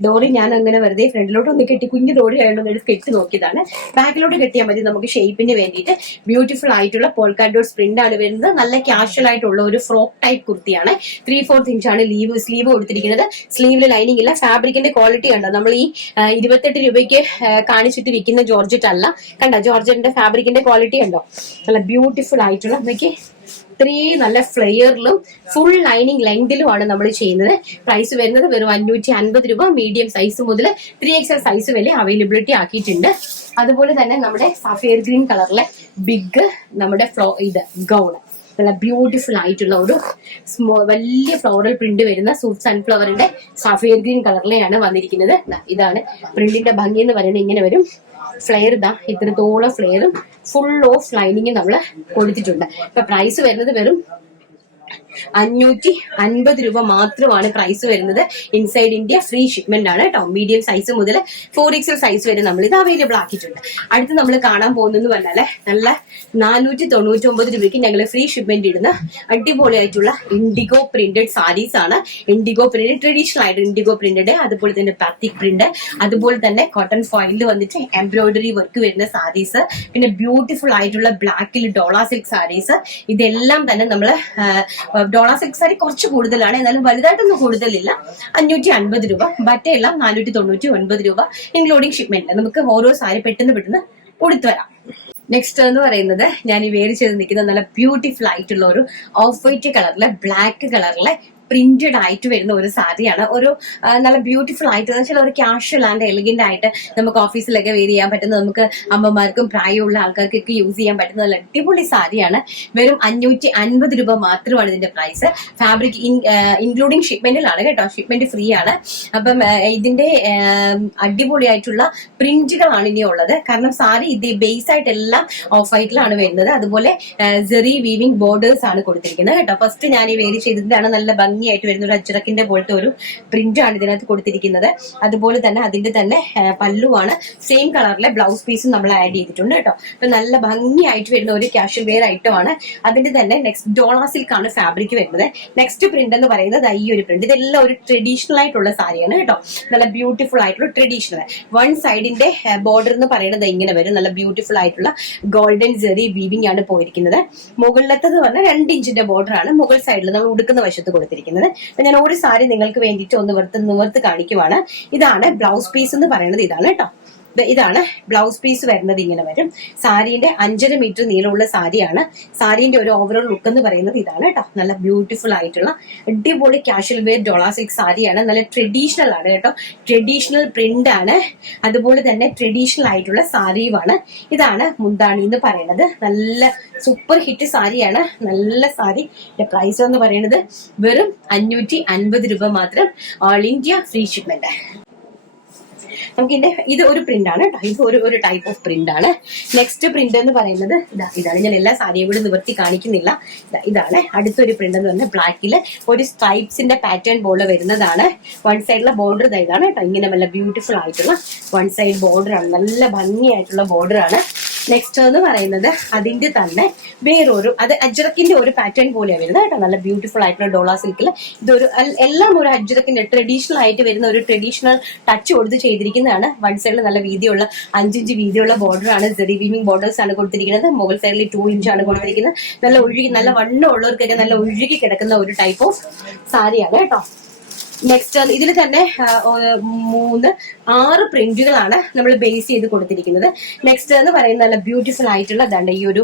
ഡോറി ഞാൻ അങ്ങനെ വെറുതെ ഫ്രണ്ടിലോട്ട് ഒന്ന് കെട്ടി, കുഞ്ഞു ഡോറി ആയതുകൊണ്ട് കെട്ടി നോക്കിയതാണ്. ബാക്കിലോട്ട് കെട്ടിയാൽ മതി നമുക്ക് ഷേപ്പിന് വേണ്ടിയിട്ട്. ബ്യൂട്ടിഫുൾ ആയിട്ടുള്ള പോൾക്കാ ഡോട്ട്സ് പ്രിന്റ് ആണ് വരുന്നത്. നല്ല ക്യാഷ്വൽ ആയിട്ടുള്ള ഒരു ഫ്രോക്ക് ടൈപ്പ് കുർത്തിയാണ്. 3/4 ഇഞ്ചാണ് സ്ലീവ് കൊടുത്തിരിക്കുന്നത്. സ്ലീവില് ലൈനിങ് ഇല്ല. ഫാബ്രിക്കിന്റെ ക്വാളിറ്റി കണ്ടോ, നമ്മൾ ഈ 28 രൂപയ്ക്ക് കാണിച്ചിട്ട് വിൽക്കുന്ന ജോർജറ്റ് അല്ല. കണ്ടോ ജോർജറ്റിന്റെ ഫാബ്രിക്കിന്റെ ക്വാളിറ്റി കണ്ടോ, നല്ല ബ്യൂട്ടിഫുൾ ആയിട്ടുള്ള നമുക്ക് ഇത്രയും നല്ല ഫ്ലെയറിലും ഫുൾ ലൈനിങ് ലെങ്തിലുമാണ് നമ്മൾ ചെയ്യുന്നത്. പ്രൈസ് വരുന്നത് വെറും 550 രൂപ. മീഡിയം സൈസ് മുതൽ 3XL സൈസ് വരെ അവൈലബിലിറ്റി ആക്കിയിട്ടുണ്ട്. അതുപോലെ തന്നെ നമ്മുടെ സഫയർ ഗ്രീൻ കളറിലെ ബിഗ് നമ്മുടെ ഗൗൺ, നല്ല ബ്യൂട്ടിഫുൾ ആയിട്ടുള്ള ഒരു വലിയ ഫ്ലോറൽ പ്രിന്റ് വരുന്ന സൺഫ്ലവറിന്റെ സഫയർ ഗ്രീൻ കളറിലെയാണ് വന്നിരിക്കുന്നത്. ഇതാണ് പ്രിന്റിന്റെ ഭംഗി എന്ന് പറയുന്നത്. ഇങ്ങനെ വരും ഫ്ലെയർ, ഇത്രത്തോളം ഫ്ലെയറും ഫുൾ ഓഫ് ലൈനിങ് നമ്മൾ കൊടുത്തിട്ടുണ്ട്. ഇപ്പൊ പ്രൈസ് വരുന്നത് വെറും 550 രൂപ മാത്രമാണ് പ്രൈസ് വരുന്നത്. ഇൻസൈഡ് ഇന്ത്യ ഫ്രീ ഷിപ്മെന്റ് ആണ് കേട്ടോ. മീഡിയം സൈസ് മുതൽ 4XL സൈസ് വരെ നമ്മൾ ഇത് അവൈലബിൾ ആക്കിയിട്ടുണ്ട്. അടുത്ത് നമ്മൾ കാണാൻ പോകുന്നത് പറഞ്ഞാല് നല്ല 499 രൂപയ്ക്ക് ഞങ്ങൾ ഫ്രീ ഷിപ്മെന്റ് ഇടുന്ന അടിപൊളിയായിട്ടുള്ള ഇൻഡിഗോ പ്രിന്റഡ് സാരീസ് ആണ്. ഇൻഡിഗോ പ്രിന്റ് ട്രഡീഷണൽ ആയിട്ട് ഇൻഡിഗോ പ്രിന്റഡ്, അതുപോലെ തന്നെ ബാത്തിക് പ്രിന്റ്, അതുപോലെ തന്നെ കോട്ടൺ ഫോയിലിൽ വന്നിട്ട് എംബ്രോയിഡറി വർക്ക് വരുന്ന സാരീസ്, പിന്നെ ബ്യൂട്ടിഫുൾ ആയിട്ടുള്ള ബ്ലാക്കിൽ ഡോള സിൽക്ക് സാരീസ്. ഇതെല്ലാം തന്നെ നമ്മള് ഡോള സിൽക്ക് സാരി കുറച്ച് കൂടുതലാണ്, എന്നാലും വലുതായിട്ടൊന്നും കൂടുതലില്ല. 550 രൂപ. മറ്റെല്ലാം 499 രൂപ ഇൻക്ലൂഡിംഗ് ഷിപ്മെന്റ്. നമുക്ക് ഓരോ സാരി പെട്ടെന്ന് കൊടുത്തു വരാം. നെക്സ്റ്റ് എന്ന് പറയുന്നത് ഞാൻ ഈ വേര് ചെയ്ത് നിൽക്കുന്ന നല്ല ബ്യൂട്ടിഫുൾ ആയിട്ടുള്ള ഒരു ഓഫ് വൈറ്റ് കളറിലെ ബ്ലാക്ക് കളറിലെ പ്രിന്റഡ് ആയിട്ട് വരുന്ന ഒരു സാരിയാണ്. ഒരു നല്ല ബ്യൂട്ടിഫുൾ ആയിട്ട് വെച്ചാൽ ഒരു ക്യാഷ്വൽ ആൻഡ് എലിഗന്റ് ആയിട്ട് നമുക്ക് ഓഫീസിലൊക്കെ വെയർ ചെയ്യാൻ പറ്റുന്ന, നമുക്ക് അമ്മമാർക്കും പ്രായമുള്ള ആൾക്കാർക്കൊക്കെ യൂസ് ചെയ്യാൻ പറ്റുന്ന നല്ല അടിപൊളി സാരിയാണ്. വെറും 550 രൂപ മാത്രമാണ് ഇതിന്റെ പ്രൈസ്. ഫാബ്രിക് ഇൻക്ലൂഡിങ് ഷിപ്മെന്റിലാണ് കേട്ടോ, ഷിപ്മെന്റ് ഫ്രീ ആണ്. അപ്പം ഇതിന്റെ അടിപൊളിയായിട്ടുള്ള പ്രിന്റുകളാണ് ഇനി ഉള്ളത്. കാരണം സാരി ഇത് ബേസ് ആയിട്ട് എല്ലാം ഓഫ് വൈറ്റിലാണ് വരുന്നത്. അതുപോലെ ജെറി വീവിംഗ് ബോർഡേഴ്സ് ആണ് കൊടുത്തിരിക്കുന്നത് കേട്ടോ. ഫസ്റ്റ് ഞാൻ ഈ വേര് ചെയ്തതാണ്. നല്ല ഭംഗിയായിട്ട് വരുന്ന ഒരു അജ്രക്കിന്റെ പോലത്തെ ഒരു പ്രിന്റ് ആണ് ഇതിനകത്ത് കൊടുത്തിരിക്കുന്നത്. അതുപോലെ തന്നെ അതിന്റെ തന്നെ പല്ലുവാണ്. സെയിം കളറിലെ ബ്ലൗസ് പീസും നമ്മൾ ആഡ് ചെയ്തിട്ടുണ്ട് കേട്ടോ. അപ്പൊ നല്ല ഭംഗിയായിട്ട് വരുന്ന ഒരു കാഷ്വൽ വെയർ ഐറ്റം ആണ്. അതിന്റെ തന്നെ നെക്സ്റ്റ് ഡോള സിൽക്ക് ആണ് ഫാബ്രിക് വരുന്നത്. നെക്സ്റ്റ് പ്രിന്റ് എന്ന് പറയുന്നത് ഈ ഒരു പ്രിന്റ്. ഇതെല്ലാം ഒരു ട്രഡീഷണൽ ആയിട്ടുള്ള സാരിയാണ് കേട്ടോ. നല്ല ബ്യൂട്ടിഫുൾ ആയിട്ടുള്ള ട്രഡീഷണൽ. വൺ സൈഡിന്റെ ബോർഡർ എന്ന് പറയുന്നത് ഇങ്ങനെ വരും. നല്ല ബ്യൂട്ടിഫുൾ ആയിട്ടുള്ള ഗോൾഡൻ ജെറി വീവിംഗ് ആണ് പോയിരിക്കുന്നത്. മുകളിലത്തത് പറഞ്ഞാൽ 2 ഇഞ്ചിന്റെ ബോർഡർ ആണ് മുകൾ സൈഡിൽ നമ്മൾ ഉടുക്കുന്ന വശത്ത് കൊടുത്തിരിക്കുന്നത്. അപ്പൊ ഞാൻ ഒരു സാരി നിങ്ങൾക്ക് വേണ്ടിയിട്ട് ഒന്ന് നിവർത്ത് കാണിക്കുവാണ്. ഇതാണ് ബ്ലൗസ് പീസ് എന്ന് പറയുന്നത്. ഇതാണ് കേട്ടോ. ഇതാണ് ബ്ലൗസ് പീസ് വരുന്നത്. ഇങ്ങനെ വരും. സാരീന്റെ 5.5 മീറ്റർ നീളമുള്ള സാരിയാണ്. സാരീന്റെ ഒരു ഓവറോൾ ലുക്ക് എന്ന് പറയുന്നത് ഇതാണ് കേട്ടോ. നല്ല ബ്യൂട്ടിഫുൾ ആയിട്ടുള്ള അടിപൊളി കാഷ്വൽ വെയർ ഡോള സിൽക്ക് സാരിയാണ്. നല്ല ട്രഡീഷണൽ ആണ് കേട്ടോ. ട്രഡീഷണൽ പ്രിന്റ് ആണ്. അതുപോലെ തന്നെ ട്രഡീഷണൽ ആയിട്ടുള്ള സാരിയുമാണ്. ഇതാണ് മുന്താണി എന്ന് പറയുന്നത്. നല്ല സൂപ്പർ ഹിറ്റ് സാരിയാണ്. നല്ല സാരി. പ്രൈസ് എന്ന് പറയുന്നത് വെറും 550 രൂപ മാത്രം. All India free shipment. നമുക്ക് ഇത് ഒരു പ്രിന്റ് ആണ് കേട്ടോ. ഇത് ഒരു ടൈപ്പ് ഓഫ് പ്രിന്റ് ആണ്. നെക്സ്റ്റ് പ്രിന്റ് എന്ന് പറയുന്നത് ഇതാണ്. ഞാൻ എല്ലാ സാരിയും കൂടി നിവർത്തി കാണിക്കുന്നില്ല. ഇതാണ് അടുത്തൊരു പ്രിന്റ് എന്ന് പറഞ്ഞാൽ ബ്ലാക്കില് ഒരു സ്ട്രൈപ്സിന്റെ പാറ്റേൺ പോലെ വരുന്നതാണ്. വൺ സൈഡിലെ ബോർഡർ ഇതാണ് കേട്ടോ. ഇങ്ങനെ നല്ല ബ്യൂട്ടിഫുൾ ആയിട്ടുള്ള വൺ സൈഡ് ബോർഡർ ആണ്. നല്ല ഭംഗിയായിട്ടുള്ള ബോർഡർ ആണ്. നെക്സ്റ്റ് എന്ന് പറയുന്നത് അതിന്റെ തന്നെ വേറൊരു അജ്രക്കിന്റെ ഒരു പാറ്റേൺ പോലെയാണ് വരുന്നത് കേട്ടോ. നല്ല ബ്യൂട്ടിഫുൾ ആയിട്ടുള്ള ഡോള സിൽക്കിൽ ഇതൊരു എല്ലാം ഒരു അജ്രക്കിന്റെ ട്രഡീഷണൽ ആയിട്ട് വരുന്ന ഒരു ട്രഡീഷണൽ ടച്ച് കൊടുത്ത് ചെയ്തിരിക്കുന്നതാണ്. വൺ സൈഡിൽ നല്ല വീതിയുള്ള 5 ഇഞ്ച് വീതിയുള്ള ബോർഡർ ആണ്. ജെറി വീവിംഗ് ബോർഡേഴ്സ് ആണ് കൊടുത്തിരിക്കുന്നത്. മുകൾ സൈഡിൽ 2 ഇഞ്ച് ആണ് കൊടുത്തിരിക്കുന്നത്. നല്ല ഒഴുകി നല്ല വണ്ണം ഉള്ളവർക്കൊക്കെ നല്ല ഒഴുകി കിടക്കുന്ന ഒരു ടൈപ്പ് ഓഫ് സാരിയാണ് കേട്ടോ. നെക്സ്റ്റ് ഇതിൽ തന്നെ 6 പ്രിന്റുകളാണ് നമ്മൾ ബേസ് ചെയ്ത് കൊടുത്തിരിക്കുന്നത്. നെക്സ്റ്റ് എന്ന് പറയുന്നത് നല്ല ബ്യൂട്ടിഫുൾ ആയിട്ടുള്ള ഈ ഒരു